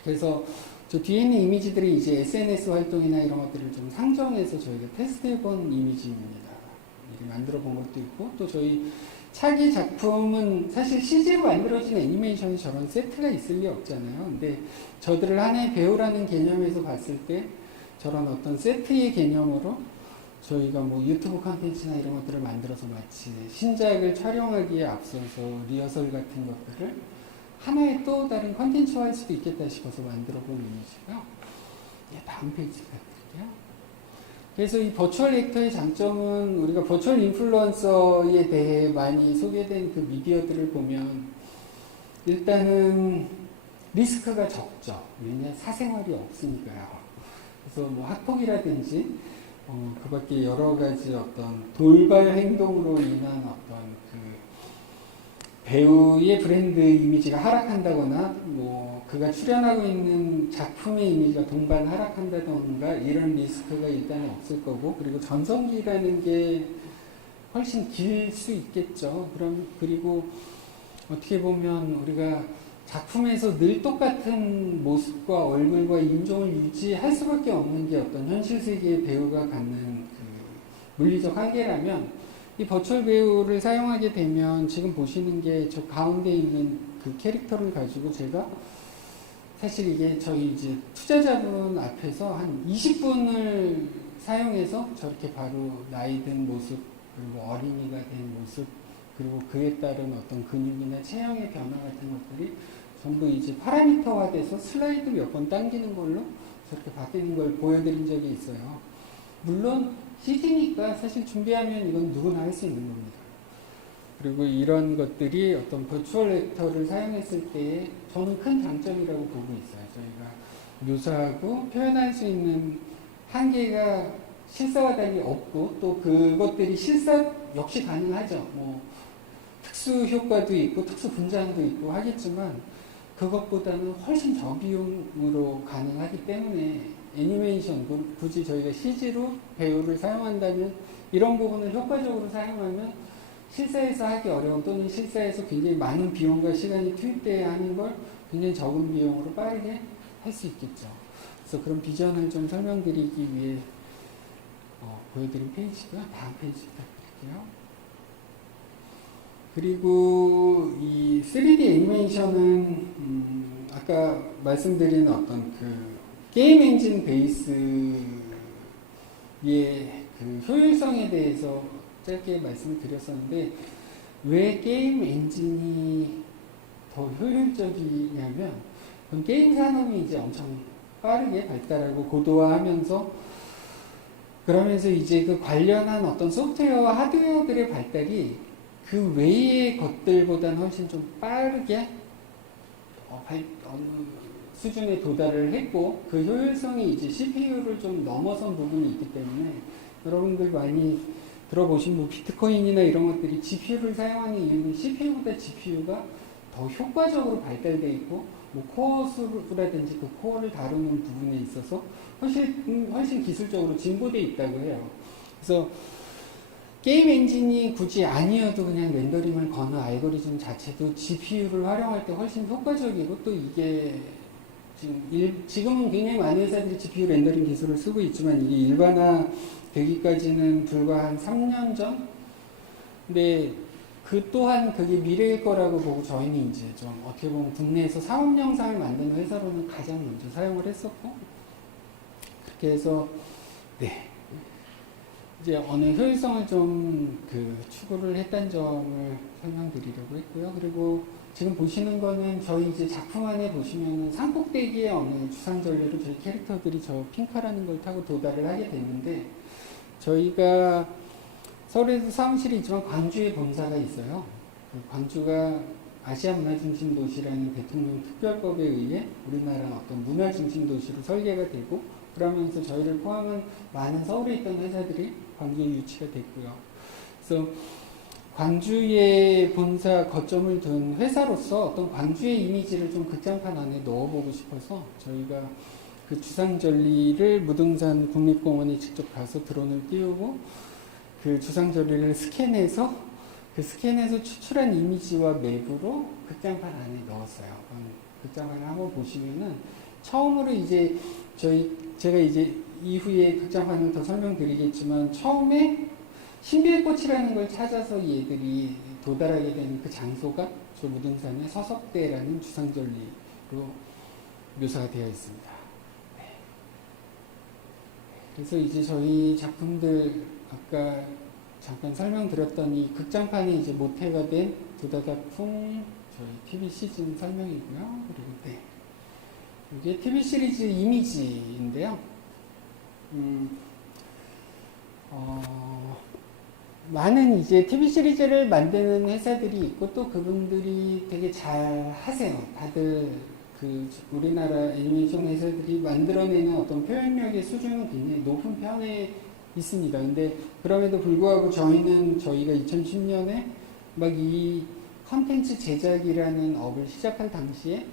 그래서 저 뒤에 있는 이미지들이 이제 SNS 활동이나 이런 것들을 좀 상정해서 저희가 테스트해본 이미지입니다. 이렇게 만들어 본 것도 있고 또 저희 차기 작품은 사실 CG로 만들어진 애니메이션에 저런 세트가 있을 리 없잖아요. 근데 저들을 하나의 배우라는 개념에서 봤을 때 저런 어떤 세트의 개념으로 저희가 뭐 유튜브 컨텐츠나 이런 것들을 만들어서 마치 신작을 촬영하기에 앞서서 리허설 같은 것들을 하나의 또 다른 컨텐츠화 할 수도 있겠다 싶어서 만들어 본 이미지고요. 네, 다음 페이지 부탁드릴게요. 그래서 이 버추얼 액터의 장점은 우리가 버추얼 인플루언서에 대해 많이 소개된 그 미디어들을 보면 일단은 리스크가 적죠. 왜냐 사생활이 없으니까요. 그래서 뭐 학폭이라든지 그 밖에 여러 가지 어떤 돌발 행동으로 인한 어떤 그 배우의 브랜드 이미지가 하락한다거나 뭐 그가 출연하고 있는 작품의 이미지가 동반 하락한다던가 이런 리스크가 일단은 없을 거고, 그리고 전성기라는 게 훨씬 길 수 있겠죠. 그리고 어떻게 보면 우리가 작품에서 늘 똑같은 모습과 얼굴과 인종을 유지할 수밖에 없는 게 어떤 현실 세계의 배우가 갖는 그 물리적 한계라면, 이 버추얼 배우를 사용하게 되면 지금 보시는 게 저 가운데 있는 그 캐릭터를 가지고 제가 사실 이게 저희 이제 투자자분 앞에서 한 20분을 사용해서 저렇게 바로 나이 든 모습, 그리고 어린이가 된 모습, 그리고 그에 따른 어떤 근육이나 체형의 변화 같은 것들이 전부 이제 파라미터화돼서 슬라이드 몇 번 당기는 걸로 저렇게 바뀌는 걸 보여드린 적이 있어요. 물론 CG니까 사실 준비하면 이건 누구나 할 수 있는 겁니다. 그리고 이런 것들이 어떤 버추얼 액터를 사용했을 때 저는 큰 장점이라고 보고 있어요. 저희가 묘사하고 표현할 수 있는 한계가 실사와 달리 없고, 또 그것들이 실사 역시 가능하죠. 뭐 특수 효과도 있고 특수 분장도 있고 하겠지만 그것보다는 훨씬 저비용으로 가능하기 때문에 애니메이션, 굳이 저희가 CG로 배우를 사용한다면 이런 부분을 효과적으로 사용하면 실사에서 하기 어려운, 또는 실사에서 굉장히 많은 비용과 시간이 투입돼야 하는 걸 굉장히 적은 비용으로 빠르게 할 수 있겠죠. 그래서 그런 비전을 좀 설명드리기 위해 보여드린 페이지고요. 다음 페이지 부탁드릴게요. 그리고 이 3D 애니메이션은 아까 말씀드린 어떤 그 게임 엔진 베이스의 그 효율성에 대해서 짧게 말씀을 드렸었는데, 왜 게임 엔진이 더 효율적이냐면, 그건 게임 산업이 이제 엄청 빠르게 발달하고 고도화하면서, 그러면서 이제 그 관련한 어떤 소프트웨어와 하드웨어들의 발달이 그 외의 것들보다는 훨씬 좀 빠르게 어느 수준에 도달을 했고, 그 효율성이 이제 CPU를 좀 넘어선 부분이 있기 때문에, 여러분들 많이 들어보신 뭐 비트코인이나 이런 것들이 GPU를 사용하는 이유는 CPU보다 GPU가 더 효과적으로 발달되어 있고, 뭐 코어 수라든지 그 코어를 다루는 부분에 있어서 훨씬 기술적으로 진보되어 있다고 해요. 그래서 게임 엔진이 굳이 아니어도 그냥 렌더링을 거는 알고리즘 자체도 GPU를 활용할 때 훨씬 효과적이고, 또 이게 지금은 굉장히 많은 회사들이 GPU 렌더링 기술을 쓰고 있지만 이게 일반화 되기까지는 불과 한 3년 전? 근데 그 또한 그게 미래일 거라고 보고 저희는 이제 좀 어떻게 보면 국내에서 사업 영상을 만드는 회사로는 가장 먼저 사용을 했었고, 그렇게 해서 네. 이제 어느 효율성을 좀 추구를 했다는 점을 설명드리려고 했고요. 그리고 지금 보시는 거는 저희 이제 작품 안에 보시면은 산꼭대기의 어느 주상절리로 저희 캐릭터들이 저 핑카라는 걸 타고 도달을 하게 됐는데, 저희가 서울에도 사무실이 있지만 광주에 본사가 있어요. 광주가 아시아 문화중심 도시라는 대통령 특별법에 의해 우리나라 어떤 문화중심 도시로 설계가 되고, 그러면서 저희를 포함한 많은 서울에 있던 회사들이 광주에 유치가 됐고요. 그래서 광주에 본사 거점을 둔 회사로서 어떤 광주의 이미지를 좀 극장판 안에 넣어보고 싶어서 저희가 그 주상절리를 무등산 국립공원에 직접 가서 드론을 띄우고 그 주상절리를 스캔해서 그 스캔해서 추출한 이미지와 맵으로 극장판 안에 넣었어요. 극장판을 한번 보시면은 처음으로 이제 제가 이제 이후에 극장판을 더 설명드리겠지만, 처음에 신비의 꽃이라는 걸 찾아서 얘들이 도달하게 되는 그 장소가 저 무등산의 서석대라는 주상절리로 묘사가 되어 있습니다. 네. 그래서 이제 저희 작품들 아까 잠깐 설명드렸던 이 극장판이 이제 모태가 된 두다다풍 저희 TV 시즌 설명이고요. 그리고 네. 이게 TV 시리즈 이미지인데요. 많은 이제 TV 시리즈를 만드는 회사들이 있고 또 그분들이 되게 잘 하세요. 다들 그 우리나라 애니메이션 회사들이 만들어내는 어떤 표현력의 수준은 굉장히 높은 편에 있습니다. 근데 그럼에도 불구하고 저희가 2010년에 막 이 컨텐츠 제작이라는 업을 시작할 당시에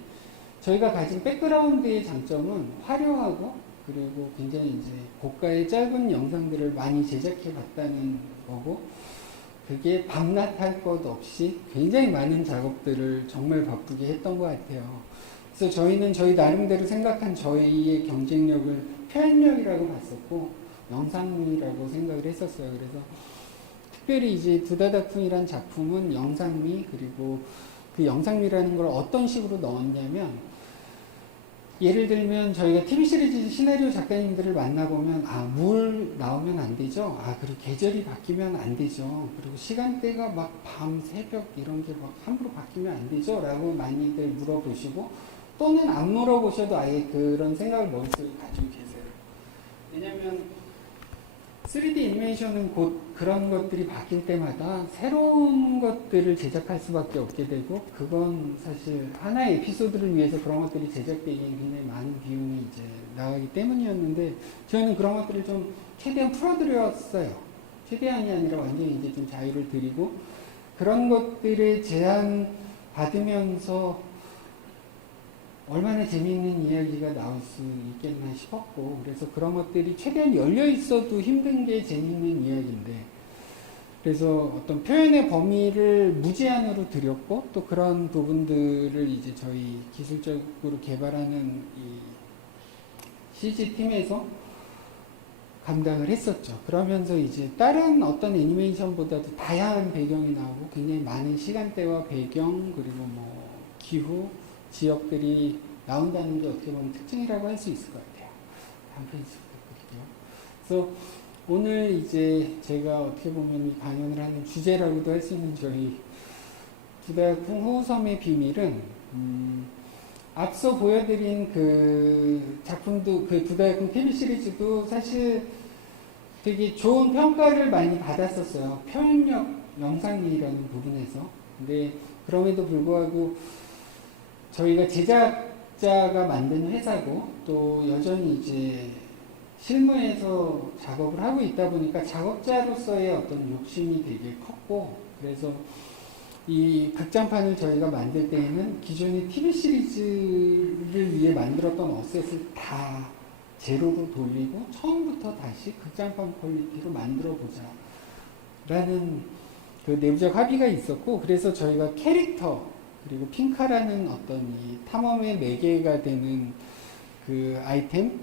저희가 가진 백그라운드의 장점은 화려하고 그리고 굉장히 이제 고가의 짧은 영상들을 많이 제작해 봤다는 거고, 그게 밤낮 할 것 없이 굉장히 많은 작업들을 정말 바쁘게 했던 것 같아요. 그래서 저희는 저희 나름대로 생각한 저희의 경쟁력을 표현력이라고 봤었고 영상미라고 생각을 했었어요. 그래서 특별히 이제 두다다쿤이란 작품은 영상미, 그리고 그 영상미라는 걸 어떤 식으로 넣었냐면, 예를 들면 저희가 TV 시리즈 시나리오 작가님들을 만나보면 물 나오면 안 되죠. 그리고 계절이 바뀌면 안 되죠. 그리고 시간대가 막 밤, 새벽 이런 게 막 함부로 바뀌면 안 되죠. 라고 많이들 물어보시고, 또는 안 물어보셔도 아예 그런 생각을 머릿속에 가지고 계세요. 왜냐면 3D 애니메이션은 곧 그런 것들이 바뀔 때마다 새로운 것들을 제작할 수밖에 없게 되고, 그건 사실 하나의 에피소드를 위해서 그런 것들이 제작되기엔 굉장히 많은 비용이 이제 나가기 때문이었는데, 저희는 그런 것들을 좀 최대한 풀어드렸어요. 최대한이 아니라 완전히 이제 좀 자유를 드리고, 그런 것들에 제한 받으면서 얼마나 재미있는 이야기가 나올 수 있겠나 싶었고, 그래서 그런 것들이 최대한 열려 있어도 힘든 게 재미있는 이야기인데, 그래서 어떤 표현의 범위를 무제한으로 드렸고, 또 그런 부분들을 이제 저희 기술적으로 개발하는 이 CG 팀에서 감당을 했었죠. 그러면서 이제 다른 어떤 애니메이션보다도 다양한 배경이 나오고 굉장히 많은 시간대와 배경, 그리고 뭐 기후, 지역들이 나온다는 게 어떻게 보면 특징이라고 할 수 있을 것 같아요. 다음 페이지 부탁드릴게요. 그래서 오늘 이제 제가 어떻게 보면 이 강연을 하는 주제라고도 할 수 있는 저희 두다쿤 호우섬의 비밀은, 앞서 보여드린 그 작품도, 그 두다쿤 TV 시리즈도 사실 되게 좋은 평가를 많이 받았었어요. 표현력, 영상미라는 부분에서. 근데 그럼에도 불구하고 저희가 제작자가 만든 회사고, 또 여전히 이제 실무에서 작업을 하고 있다 보니까 작업자로서의 어떤 욕심이 되게 컸고, 그래서 이 극장판을 저희가 만들 때에는 기존의 TV 시리즈를 위해 만들었던 어셋을 다 제로로 돌리고 처음부터 다시 극장판 퀄리티로 만들어 보자 라는 그 내부적 합의가 있었고, 그래서 저희가 캐릭터 그리고 핑카라는 어떤 이 탐험의 매개가 되는 그 아이템을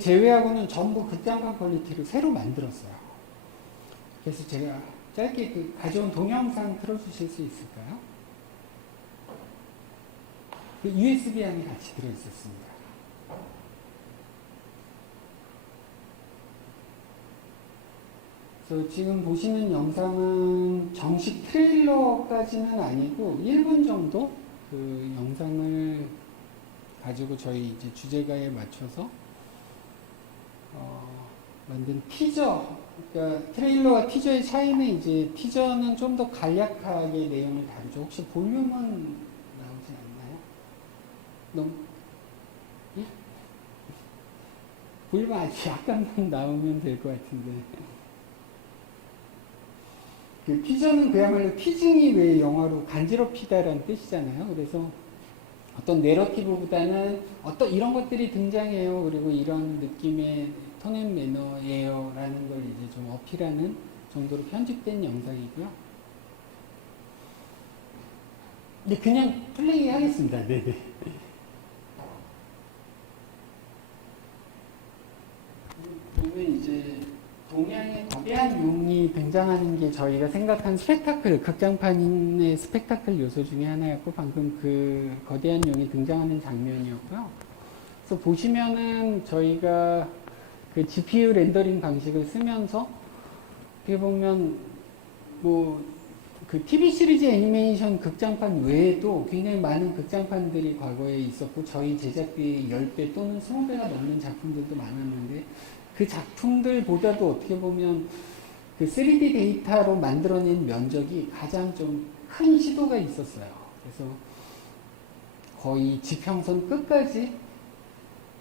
제외하고는 전부 극장판 퀄리티로 새로 만들었어요. 그래서 제가 짧게 그 가져온 동영상 틀어주실 수 있을까요? 그 USB 안에 같이 들어있었습니다. 그래서 지금 보시는 영상은 정식 트레일러까지는 아니고 1분 정도 그 영상을 가지고 저희 이제 주제가에 맞춰서 만든 티저. 그러니까 트레일러와 티저의 차이는, 이제 티저는 좀 더 간략하게 내용을 다루죠. 혹시 볼륨은 나오지 않나요? 너무 예? 볼륨 아직 약간만 나오면 될 것 같은데. 그 티저는 그야말로 티징이 왜 영어로 간지럽히다라는 뜻이잖아요. 그래서 어떤 내러티브보다는 어떤 이런 것들이 등장해요. 그리고 이런 느낌의 톤앤 매너예요. 라는 걸 이제 좀 어필하는 정도로 편집된 영상이고요. 네, 그냥 플레이 하겠습니다. 네네. 보면 이제 동양의 거대한 용이 등장하는 게 저희가 생각한 스펙타클, 극장판의 스펙타클 요소 중에 하나였고, 방금 그 거대한 용이 등장하는 장면이었고요. 그래서 보시면은 저희가 그 GPU 렌더링 방식을 쓰면서 어떻게 보면 뭐 그 TV 시리즈 애니메이션 극장판 외에도 굉장히 많은 극장판들이 과거에 있었고, 저희 제작비의 10배 또는 20배가 넘는 작품들도 많았는데, 그 작품들보다도 어떻게 보면 그 3D 데이터로 만들어낸 면적이 가장 좀 큰 시도가 있었어요. 그래서 거의 지평선 끝까지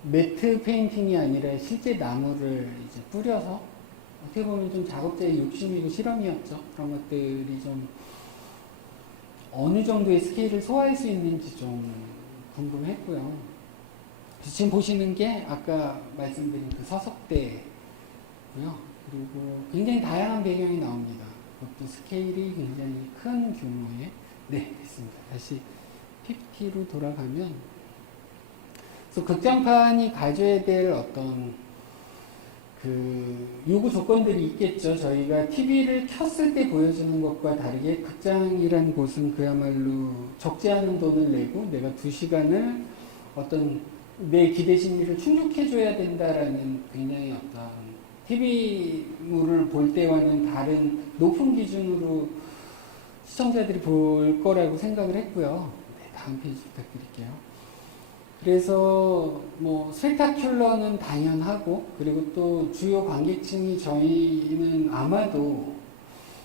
매트 페인팅이 아니라 실제 나무를 이제 뿌려서 어떻게 보면 좀 작업자의 욕심이고 실험이었죠. 그런 것들이 좀 어느 정도의 스케일을 소화할 수 있는지 좀 궁금했고요. 지금 보시는 게 아까 말씀드린 그 서석대고요. 그리고 굉장히 다양한 배경이 나옵니다. 그것도 스케일이 굉장히 큰 규모의 됐습니다. 다시 PPT로 돌아가면 그래서 극장판이 가져야 될 어떤 그 요구 조건들이 있겠죠. 저희가 TV를 켰을 때 보여주는 것과 다르게 극장이라는 곳은 그야말로 적지 않은 돈을 내고 내가 2시간을 어떤 내 기대 심리를 충족해줘야 된다라는 굉장히 어떤 TV물을 볼 때와는 다른 높은 기준으로 시청자들이 볼 거라고 생각을 했고요. 다음 페이지 부탁드릴게요. 그래서 뭐 스펙타큘러는 당연하고 그리고 또 주요 관객층이 저희는 아마도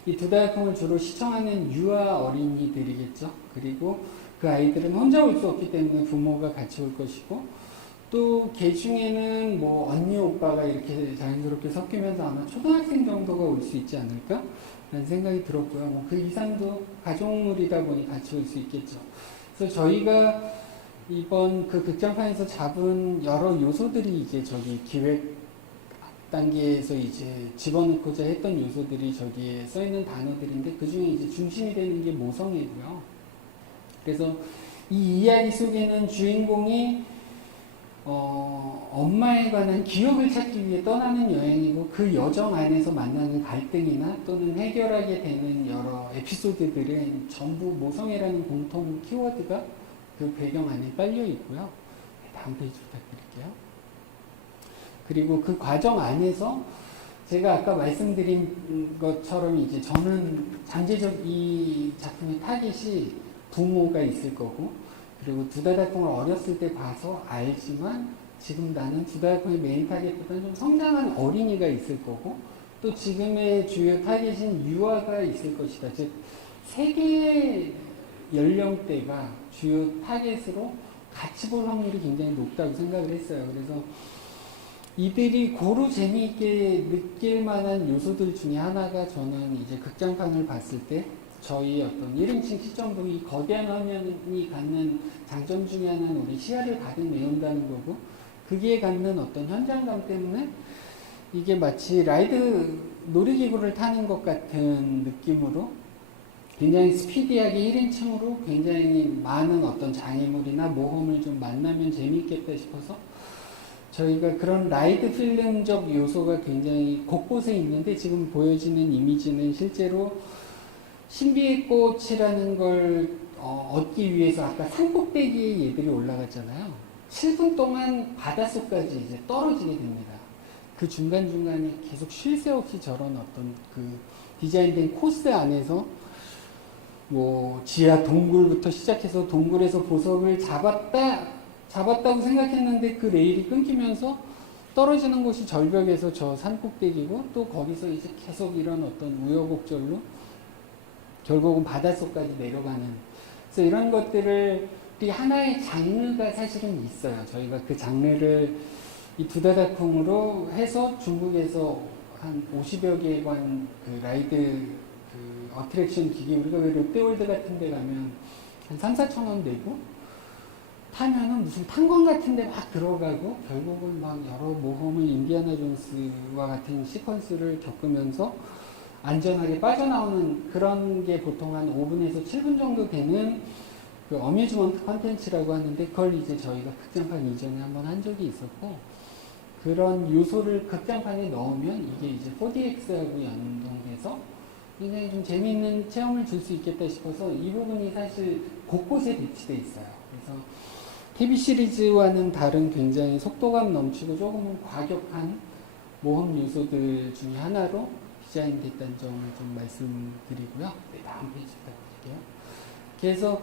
이 두 작품을 주로 시청하는 유아 어린이들이겠죠. 그리고 그 아이들은 혼자 올 수 없기 때문에 부모가 같이 올 것이고 또 개 중에는 뭐 언니 오빠가 이렇게 자연스럽게 섞이면서 아마 초등학생 정도가 올 수 있지 않을까 라는 생각이 들었고요. 뭐 그 이상도 가족물이다 보니 같이 올 수 있겠죠. 그래서 저희가 이번 그 극장판에서 잡은 여러 요소들이 이제 저기 기획 단계에서 이제 집어넣고자 했던 요소들이 저기에 써 있는 단어들인데 그 중에 이제 중심이 되는 게 모성애고요. 그래서 이 이야기 속에는 주인공이 엄마에 관한 기억을 찾기 위해 떠나는 여행이고 그 여정 안에서 만나는 갈등이나 또는 해결하게 되는 여러 에피소드들은 전부 모성애라는 공통 키워드가 그 배경 안에 빨려 있고요. 다음 페이지 부탁드릴게요. 그리고 그 과정 안에서 제가 아까 말씀드린 것처럼 이제 저는 잠재적 이 작품의 타깃이 부모가 있을 거고 그리고 두다다콩을 어렸을 때 봐서 알지만 지금 나는 두다다콩의 메인 타겟보다는 좀 성장한 어린이가 있을 거고 또 지금의 주요 타겟인 유아가 있을 것이다. 즉 세계의 연령대가 주요 타겟으로 같이 볼 확률이 굉장히 높다고 생각을 했어요. 그래서 이들이 고루 재미있게 느낄 만한 요소들 중에 하나가 저는 이제 극장판을 봤을 때 저희 어떤 1인칭 시점도 이 거대한 화면이 갖는 장점 중에 하나는 우리 시야를 가득 메운다는 거고 그게 갖는 어떤 현장감 때문에 이게 마치 라이드 놀이기구를 타는 것 같은 느낌으로 굉장히 스피디하게 1인칭으로 굉장히 많은 어떤 장애물이나 모험을 좀 만나면 재미있겠다 싶어서 저희가 그런 라이드 필름적 요소가 굉장히 곳곳에 있는데 지금 보여지는 이미지는 실제로 신비의 꽃이라는 걸 얻기 위해서 아까 산꼭대기에 얘들이 올라갔잖아요. 7분 동안 바닷속까지 이제 떨어지게 됩니다. 그 중간중간에 계속 쉴 새 없이 저런 어떤 그 디자인된 코스 안에서 뭐 지하 동굴부터 시작해서 동굴에서 보석을 잡았다고 생각했는데 그 레일이 끊기면서 떨어지는 곳이 절벽에서 저 산꼭대기고 또 거기서 이제 계속 이런 어떤 우여곡절로 결국은 바닷속까지 내려가는 그래서 이런 것들을 하나의 장르가 사실은 있어요. 저희가 그 장르를 이 두다다콩으로 해서 중국에서 한 50여 개의 관 그 라이드 그 어트랙션 기기 우리가 왜 롯데월드 같은 데 가면 한 3, 4천 원 내고 타면은 무슨 탄광 같은 데 막 들어가고 결국은 막 여러 모험을 인디아나 존스와 같은 시퀀스를 겪으면서 안전하게 빠져나오는 그런 게 보통 한 5분에서 7분 정도 되는 그 어뮤즈먼트 컨텐츠라고 하는데 그걸 이제 저희가 극장판 이전에 한번 한 적이 있었고 그런 요소를 극장판에 넣으면 이게 이제 4DX하고 연동해서 굉장히 좀 재미있는 체험을 줄 수 있겠다 싶어서 이 부분이 사실 곳곳에 배치되어 있어요. 그래서 TV 시리즈와는 다른 굉장히 속도감 넘치고 조금은 과격한 모험 요소들 중에 하나로 디자인됐다는 점을 좀 말씀드리고요. 네, 다음 페이지 부탁드릴게요. 그래서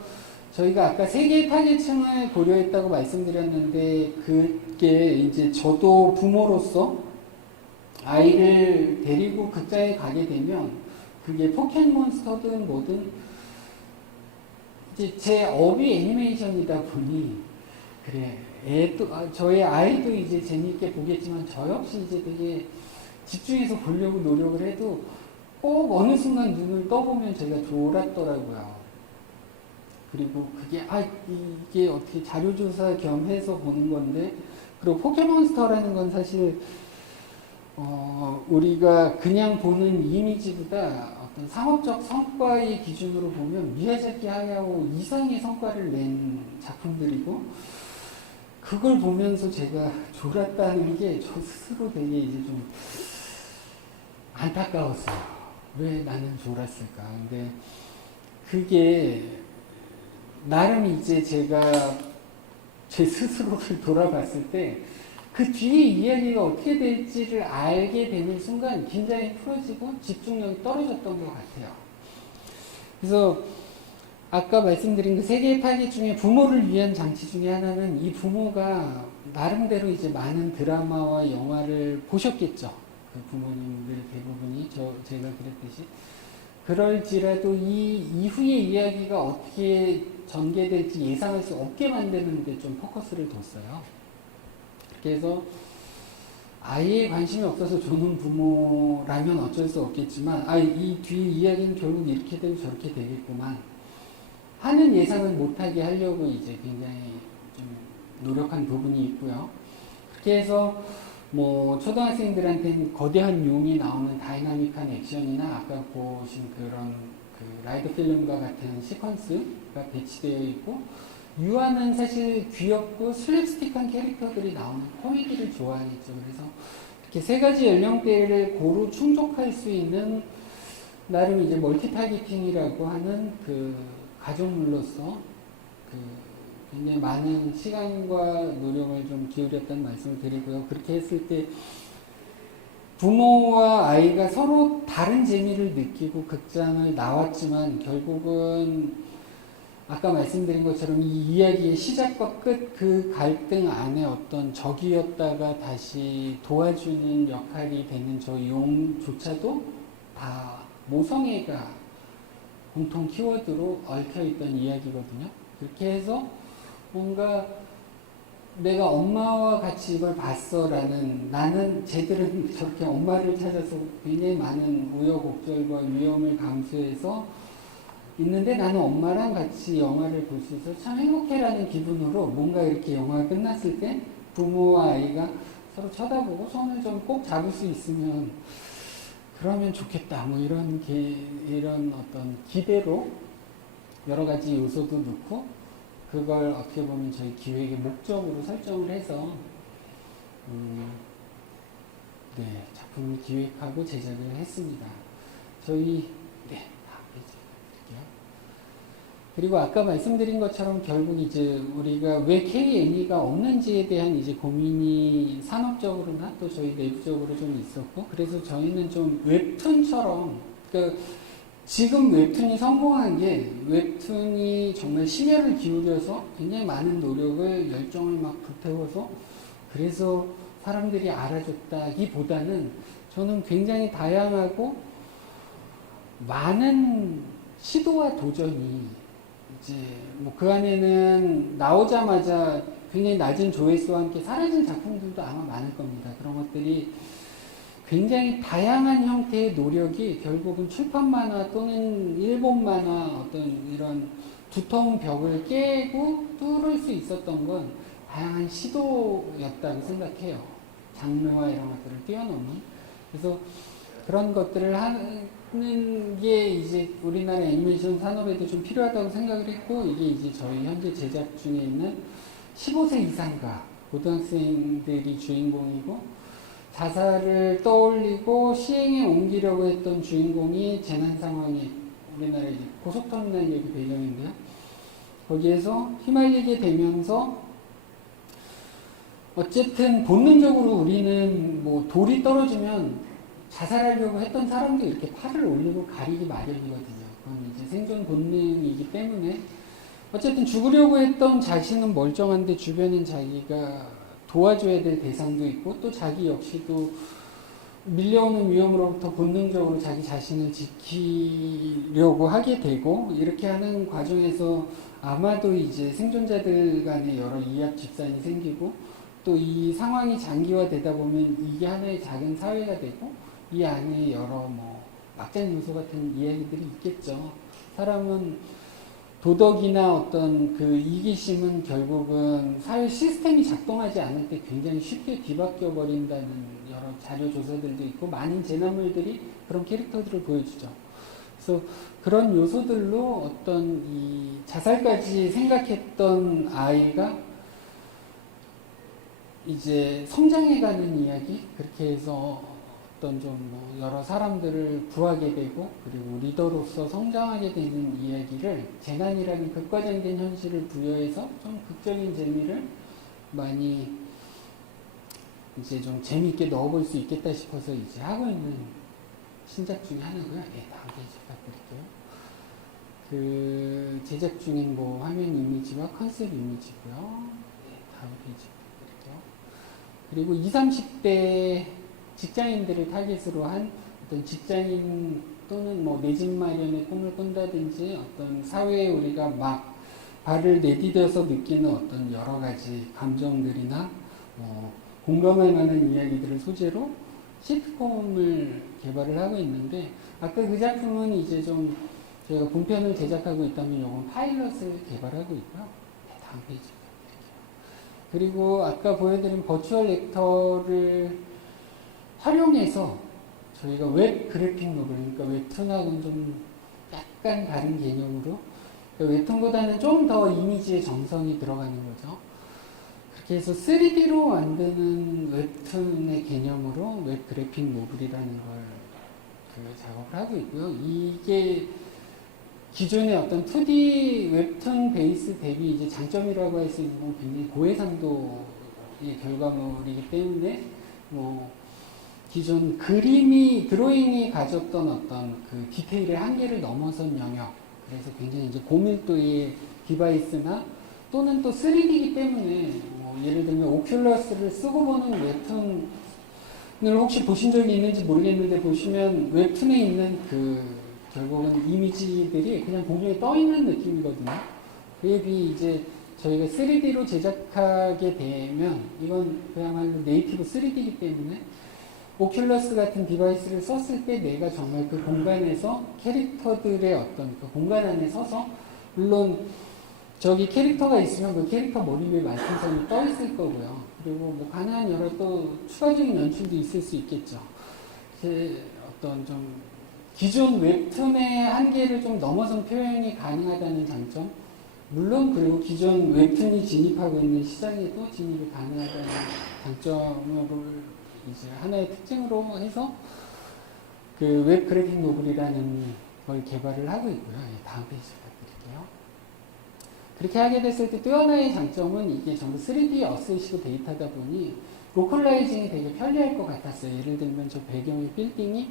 저희가 아까 세 개의 타겟층을 고려했다고 말씀드렸는데 그게 이제 저도 부모로서 아이를 데리고 극장에 가게 되면 그게 포켓몬스터든 뭐든 이제 제 업이 애니메이션이다 보니 그래 저의 아이도 이제 재미있게 보겠지만 저 역시 이제 되게 집중해서 보려고 노력을 해도 꼭 어느 순간 눈을 떠보면 제가 졸았더라고요. 그리고 그게 이게 어떻게 자료조사 겸 해서 보는 건데, 그리고 포켓몬스터라는 건 사실 우리가 그냥 보는 이미지보다 어떤 상업적 성과의 기준으로 보면 미야자키 하야오 이상의 성과를 낸 작품들이고, 그걸 보면서 제가 졸았다는 게 저 스스로 되게 이제 좀 안타까웠어요. 왜 나는 졸았을까? 근데 그게 나름 이제 제가 제 스스로를 돌아봤을 때 그 뒤에 이야기가 어떻게 될지를 알게 되는 순간 긴장이 풀어지고 집중력이 떨어졌던 것 같아요. 그래서 아까 말씀드린 그 세 개의 타깃 중에 부모를 위한 장치 중에 하나는 이 부모가 나름대로 이제 많은 드라마와 영화를 보셨겠죠. 그 부모님들 대부분이 제가 그랬듯이. 그럴지라도 이 이후의 이야기가 어떻게 전개될지 예상할 수 없게 만드는 데 좀 포커스를 뒀어요. 그래서 아이에 관심이 없어서 조는 부모라면 어쩔 수 없겠지만 이 뒤 이야기는 결국 이렇게 되고 저렇게 되겠구만 하는 예상을 못하게 하려고 이제 굉장히 좀 노력한 부분이 있고요. 그렇게 해서 뭐 초등학생들한테는 거대한 용이 나오는 다이나믹한 액션이나 아까 보신 그런 그 라이드 필름과 같은 시퀀스가 배치되어 있고, 유아는 사실 귀엽고 슬랩스틱한 캐릭터들이 나오는 코미디를 좋아하겠죠. 그래서 이렇게 세 가지 연령대를 고루 충족할 수 있는 나름 이제 멀티 타겟팅이라고 하는 그 가족물로서 그 굉장히 많은 시간과 노력을 좀 기울였다는 말씀을 드리고요. 그렇게 했을 때 부모와 아이가 서로 다른 재미를 느끼고 극장을 나왔지만 결국은 아까 말씀드린 것처럼 이 이야기의 시작과 끝 그 갈등 안에 어떤 적이었다가 다시 도와주는 역할이 되는 저 용조차도 다 모성애가 공통 키워드로 얽혀있던 이야기거든요. 그렇게 해서 뭔가 내가 엄마와 같이 이걸 봤어 라는, 나는 쟤들은 저렇게 엄마를 찾아서 굉장히 많은 우여곡절과 위험을 감수해서 있는데 나는 엄마랑 같이 영화를 볼 수 있어서 참 행복해라는 기분으로 뭔가 이렇게 영화가 끝났을 때 부모와 아이가 서로 쳐다보고 손을 좀 꼭 잡을 수 있으면 그러면 좋겠다 뭐 이런 어떤 기대로 여러 가지 요소도 넣고 그걸 어떻게 보면 저희 기획의 목적으로 설정을 해서 작품을 기획하고 제작을 했습니다. 저희 그리고 아까 말씀드린 것처럼 결국 이제 우리가 왜 K-애니가 없는지에 대한 이제 고민이 산업적으로나 또 저희 내부적으로 좀 있었고, 그래서 저희는 좀 웹툰처럼, 그러니까 지금 웹툰이 성공한 게 웹툰이 정말 심혈을 기울여서 굉장히 많은 노력을 열정을 막 불태워서 그래서 사람들이 알아줬다기보다는 저는 굉장히 다양하고 많은 시도와 도전이 이제 뭐 그 안에는 나오자마자 굉장히 낮은 조회수와 함께 사라진 작품들도 아마 많을 겁니다. 그런 것들이 굉장히 다양한 형태의 노력이 결국은 출판 만화 또는 일본 만화 어떤 이런 두터운 벽을 깨고 뚫을 수 있었던 건 다양한 시도였다고 생각해요. 장르와 이런 것들을 뛰어넘는. 그래서 그런 것들을 하는 게 이제 우리나라 애니메이션 산업에도 좀 필요하다고 생각을 했고, 이게 이제 저희 현재 제작 중에 있는 15세 이상가 고등학생들이 주인공이고, 자살을 떠올리고 시행에 옮기려고 했던 주인공이 재난 상황에 우리나라 이제 고속터미널 얘기 배경인데요. 거기에서 휘말리게 되면서 어쨌든 본능적으로 우리는 뭐 돌이 떨어지면 자살하려고 했던 사람도 이렇게 팔을 올리고 가리기 마련이거든요. 그건 이제 생존 본능이기 때문에 어쨌든 죽으려고 했던 자신은 멀쩡한데 주변엔 자기가 도와줘야 될 대상도 있고 또 자기 역시도 밀려오는 위험으로부터 본능적으로 자기 자신을 지키려고 하게 되고, 이렇게 하는 과정에서 아마도 이제 생존자들 간에 여러 이합 집산이 생기고, 또 이 상황이 장기화되다 보면 이게 하나의 작은 사회가 되고, 이 안에 여러 뭐 막장 요소 같은 이야기들이 있겠죠. 사람은 도덕이나 어떤 그 이기심은 결국은 사회 시스템이 작동하지 않을 때 굉장히 쉽게 뒤바뀌어 버린다는 여러 자료 조사들도 있고, 많은 재난물들이 그런 캐릭터들을 보여주죠. 그래서 그런 요소들로 어떤 이 자살까지 생각했던 아이가 이제 성장해가는 이야기, 그렇게 해서 어떤 좀 뭐 여러 사람들을 구하게 되고, 그리고 리더로서 성장하게 되는 이야기를 재난이라는 극과장된 현실을 부여해서 좀 극적인 재미를 많이 이제 좀 재미있게 넣어볼 수 있겠다 싶어서 이제 하고 있는 신작 중에 하나고요. 네, 다음 페이지 부탁드릴게요. 그 제작 중인 뭐 화면 이미지와 컨셉 이미지고요. 네, 다음 페이지 부탁드릴게요. 그리고 20, 30대 직장인들을 타깃으로 한 어떤 직장인 또는 뭐 내 집 마련의 꿈을 꾼다든지, 어떤 사회에 우리가 막 발을 내디뎌서 느끼는 어떤 여러 가지 감정들이나 공감할 만한 이야기들을 소재로 시트콤을 개발을 하고 있는데, 아까 그 작품은 이제 좀 저희가 본편을 제작하고 있다면 이건 파일럿을 개발하고 있고요. 네, 다음 페이지 부탁드릴게요. 그리고 아까 보여드린 버추얼 액터를 활용해서 저희가 웹 그래픽 노블, 그러니까 웹툰하고는 좀 약간 다른 개념으로, 그러니까 웹툰보다는 좀 더 이미지의 정성이 들어가는 거죠. 그렇게 해서 3D로 만드는 웹툰의 개념으로 웹 그래픽 노블이라는 걸 그 작업을 하고 있고요. 이게 기존의 어떤 2D 웹툰 베이스 대비 이제 장점이라고 할 수 있는 건 굉장히 고해상도의 결과물이기 때문에, 뭐 기존 그림이, 드로잉이 가졌던 어떤 그 디테일의 한계를 넘어선 영역, 그래서 굉장히 이제 고밀도의 디바이스나 또는 또 3D이기 때문에 뭐 예를 들면 오큘러스를 쓰고 보는 웹툰을 혹시 보신 적이 있는지 모르겠는데, 보시면 웹툰에 있는 그 결국은 이미지들이 그냥 공중에 떠 있는 느낌이거든요. 그에 비해 이제 저희가 3D로 제작하게 되면 이건 그야말로 네이티브 3D이기 때문에 오큘러스 같은 디바이스를 썼을 때 내가 정말 그 공간에서 캐릭터들의 어떤 그 공간 안에 서서, 물론 저기 캐릭터가 있으면 그 캐릭터 머리 위에 말씀선이 떠 있을 거고요. 그리고 뭐 가능한 여러 또 추가적인 연출도 있을 수 있겠죠. 어떤 좀 기존 웹툰의 한계를 좀 넘어선 표현이 가능하다는 장점, 물론 그리고 기존 웹툰이 진입하고 있는 시장에도 진입이 가능하다는 장점으로 이제 하나의 특징으로 해서 그 웹 그래픽 노블이라는 걸 개발을 하고 있고요. 다음 페이지 부탁드릴게요. 그렇게 하게 됐을 때 또 하나의 장점은 이게 전부 3D 어세시브 데이터다 보니 로컬라이징이 되게 편리할 것 같았어요. 예를 들면 저 배경의 빌딩이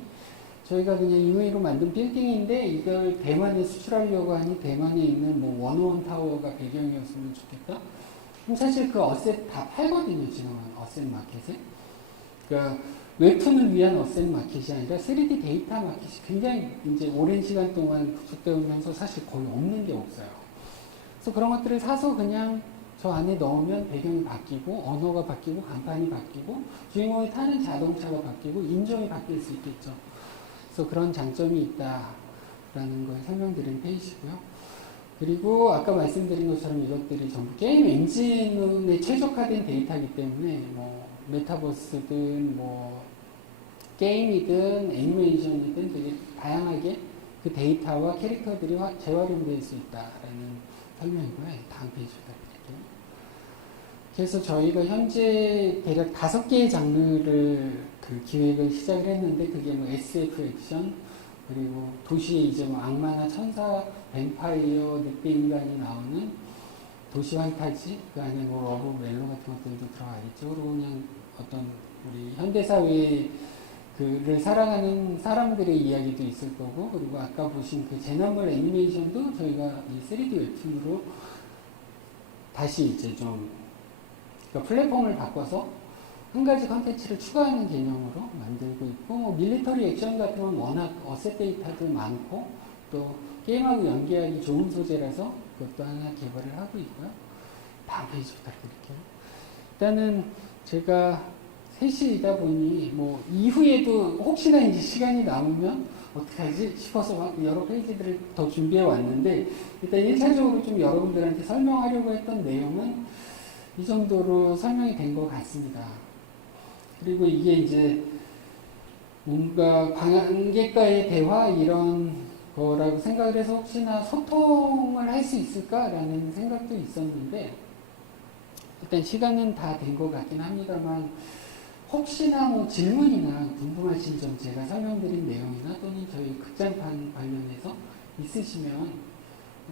저희가 그냥 임의로 만든 빌딩인데 이걸 대만에 수출하려고 하니 대만에 있는 뭐 원오원 타워가 배경이었으면 좋겠다. 그럼 사실 그 어셋 다 팔거든요. 지금은 어셋 마켓에. 그러니까 웹툰을 위한 어셋 마켓이 아니라 3D 데이터 마켓이 굉장히 이제 오랜 시간 동안 구축되어 오면서 사실 거의 없는 게 없어요. 그래서 그런 것들을 사서 그냥 저 안에 넣으면 배경이 바뀌고 언어가 바뀌고 간판이 바뀌고 주인공이 타는 자동차가 바뀌고 인종이 바뀔 수 있겠죠. 그래서 그런 장점이 있다라는 걸 설명드린 페이지고요. 그리고 아까 말씀드린 것처럼 이것들이 전부 게임 엔진에 최적화된 데이터이기 때문에 뭐 메타버스든 뭐 게임이든 애니메이션이든 되게 다양하게 그 데이터와 캐릭터들이 재활용될 수 있다라는 설명이고요. 다음 페이지 부탁드릴게요. 그래서 저희가 현재 대략 5개의 장르를 그 기획을 시작을 했는데, 그게 뭐 SF 액션, 그리고 도시에 이제 뭐 악마나 천사, 뱀파이어, 늑대 인간이 나오는 도시 환타지, 그 안에 뭐 러브 멜로 같은 것들도 들어가겠죠. 그리고 그냥 어떤 우리 현대사회의 그를 살아가는 사람들의 이야기도 있을 거고, 그리고 아까 보신 그 재난물 애니메이션도 저희가 이 3D 웹툰으로 다시 이제 좀 그러니까 플랫폼을 바꿔서 한 가지 컨텐츠를 추가하는 개념으로 만들고 있고, 뭐 밀리터리 액션 같은 건 워낙 어셋 데이터도 많고, 또 게임하고 연계하기 좋은 소재라서 그것도 하나 개발을 하고 있고요. 다음 페이지 부탁드릴게요. 일단은 제가 3시이다 보니 뭐 이후에도 혹시나 이제 시간이 남으면 어떡하지 싶어서 막 여러 페이지들을 더 준비해 왔는데, 일단 1차적으로 좀 여러분들한테 설명하려고 했던 내용은 이 정도로 설명이 된 것 같습니다. 그리고 이게 이제 뭔가 관객과의 대화 이런 거라고 생각을 해서 혹시나 소통을 할 수 있을까라는 생각도 있었는데, 일단 시간은 다 된 것 같긴 합니다만 혹시나 뭐 질문이나 궁금하신 점, 제가 설명드린 내용이나 또는 저희 극장판 관련해서 있으시면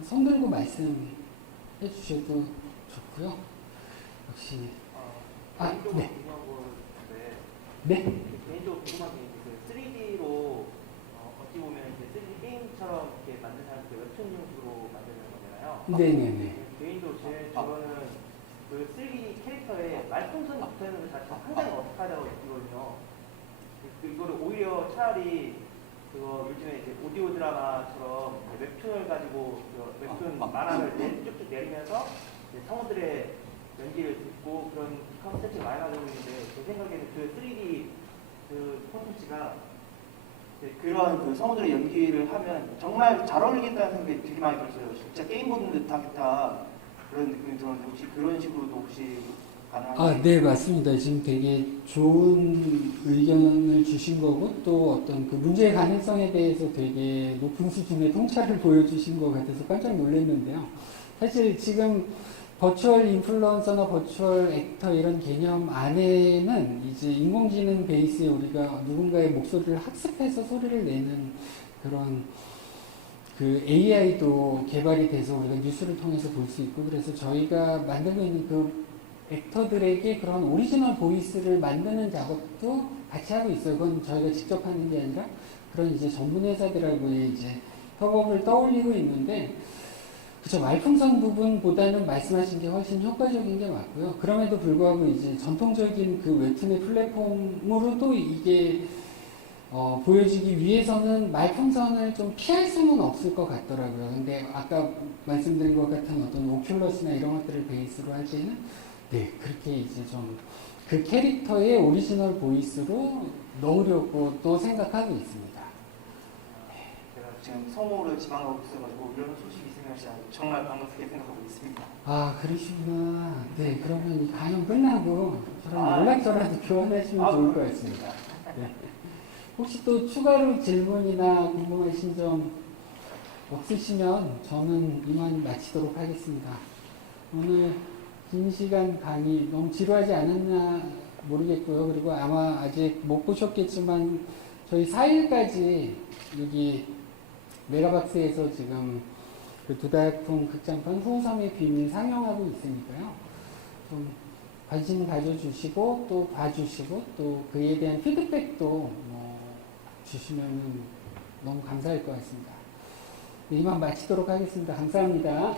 손 들고 말씀해 주셔도 좋고요. 역시 네. 네. 개인적으로 궁금한 게 그 3D로 어찌 보면 이제 3D 게임처럼 이렇게 만든 사람들 웹툰용으로 만드는 거잖아요. 네네네. 개인적으로 저는 그 3D 캐릭터의 말풍선 붙어있는 것 자체가 상당히 어색하다고 느끼거든요. 이거를 오히려 차라리 그거 요즘에 이제 오디오 드라마처럼 웹툰을 가지고 웹툰 만화를 쭉쭉 내리면서 성우들의 연기를 듣고 그런 컨텐츠가 많이 나오고 있는데, 제 생각에는 그 3D 그 콘텐츠가 그런 그 성우들의 연기를 하면 정말 잘 어울리겠다는 생각이 되게 많이 들었어요. 진짜 게임 보는 듯하겠다 그런 느낌이 들었는데, 혹시 그런 식으로도 혹시 가능한가요? 네, 맞습니다. 지금 되게 좋은 의견을 주신 거고, 또 어떤 그 문제의 가능성에 대해서 되게 높은 수준의 통찰을 보여주신 것 같아서 깜짝 놀랐는데요. 사실 지금 버추얼 인플루언서나 버추얼 액터 이런 개념 안에는 이제 인공지능 베이스에 우리가 누군가의 목소리를 학습해서 소리를 내는 그런 그 AI도 개발이 돼서 우리가 뉴스를 통해서 볼 수 있고, 그래서 저희가 만들고 있는 그 액터들에게 그런 오리지널 보이스를 만드는 작업도 같이 하고 있어요. 그건 저희가 직접 하는 게 아니라 그런 이제 전문 회사들하고의 이제 협업을 떠올리고 있는데, 그쵸, 말풍선 부분보다는 말씀하신 게 훨씬 효과적인 게 맞고요. 그럼에도 불구하고 이제 전통적인 그 웹툰의 플랫폼으로도 이게 보여지기 위해서는 말풍선을 좀 피할 수는 없을 것 같더라고요. 근데 아까 말씀드린 것 같은 어떤 오큘러스나 이런 것들을 베이스로 할 때는 네, 그렇게 이제 좀 그 캐릭터의 오리지널 보이스로 넣으려고 또 생각하고 있습니다. 제가 지금 성우를 지망하고 있어가지고 이런 소식이 있으면 진짜 정말 반갑게 생각하고 있습니다. 아, 그러시구나. 네, 그러면 이 강연 끝나고 저랑 연락처라도 교환하시면 좋을 것 같습니다. 네. 혹시 또 추가로 질문이나 궁금하신 점 없으시면 저는 이만 마치도록 하겠습니다. 오늘 긴 시간 강의 너무 지루하지 않았나 모르겠고요. 그리고 아마 아직 못 보셨겠지만 저희 4일까지 여기 메가박스에서 지금 그 두달풍 극장판 후섬의 비밀 상영하고 있으니까요. 좀 관심 가져주시고 또 봐주시고 또 그에 대한 피드백도 주시면 너무 감사할 것 같습니다. 네, 이만 마치도록 하겠습니다. 감사합니다.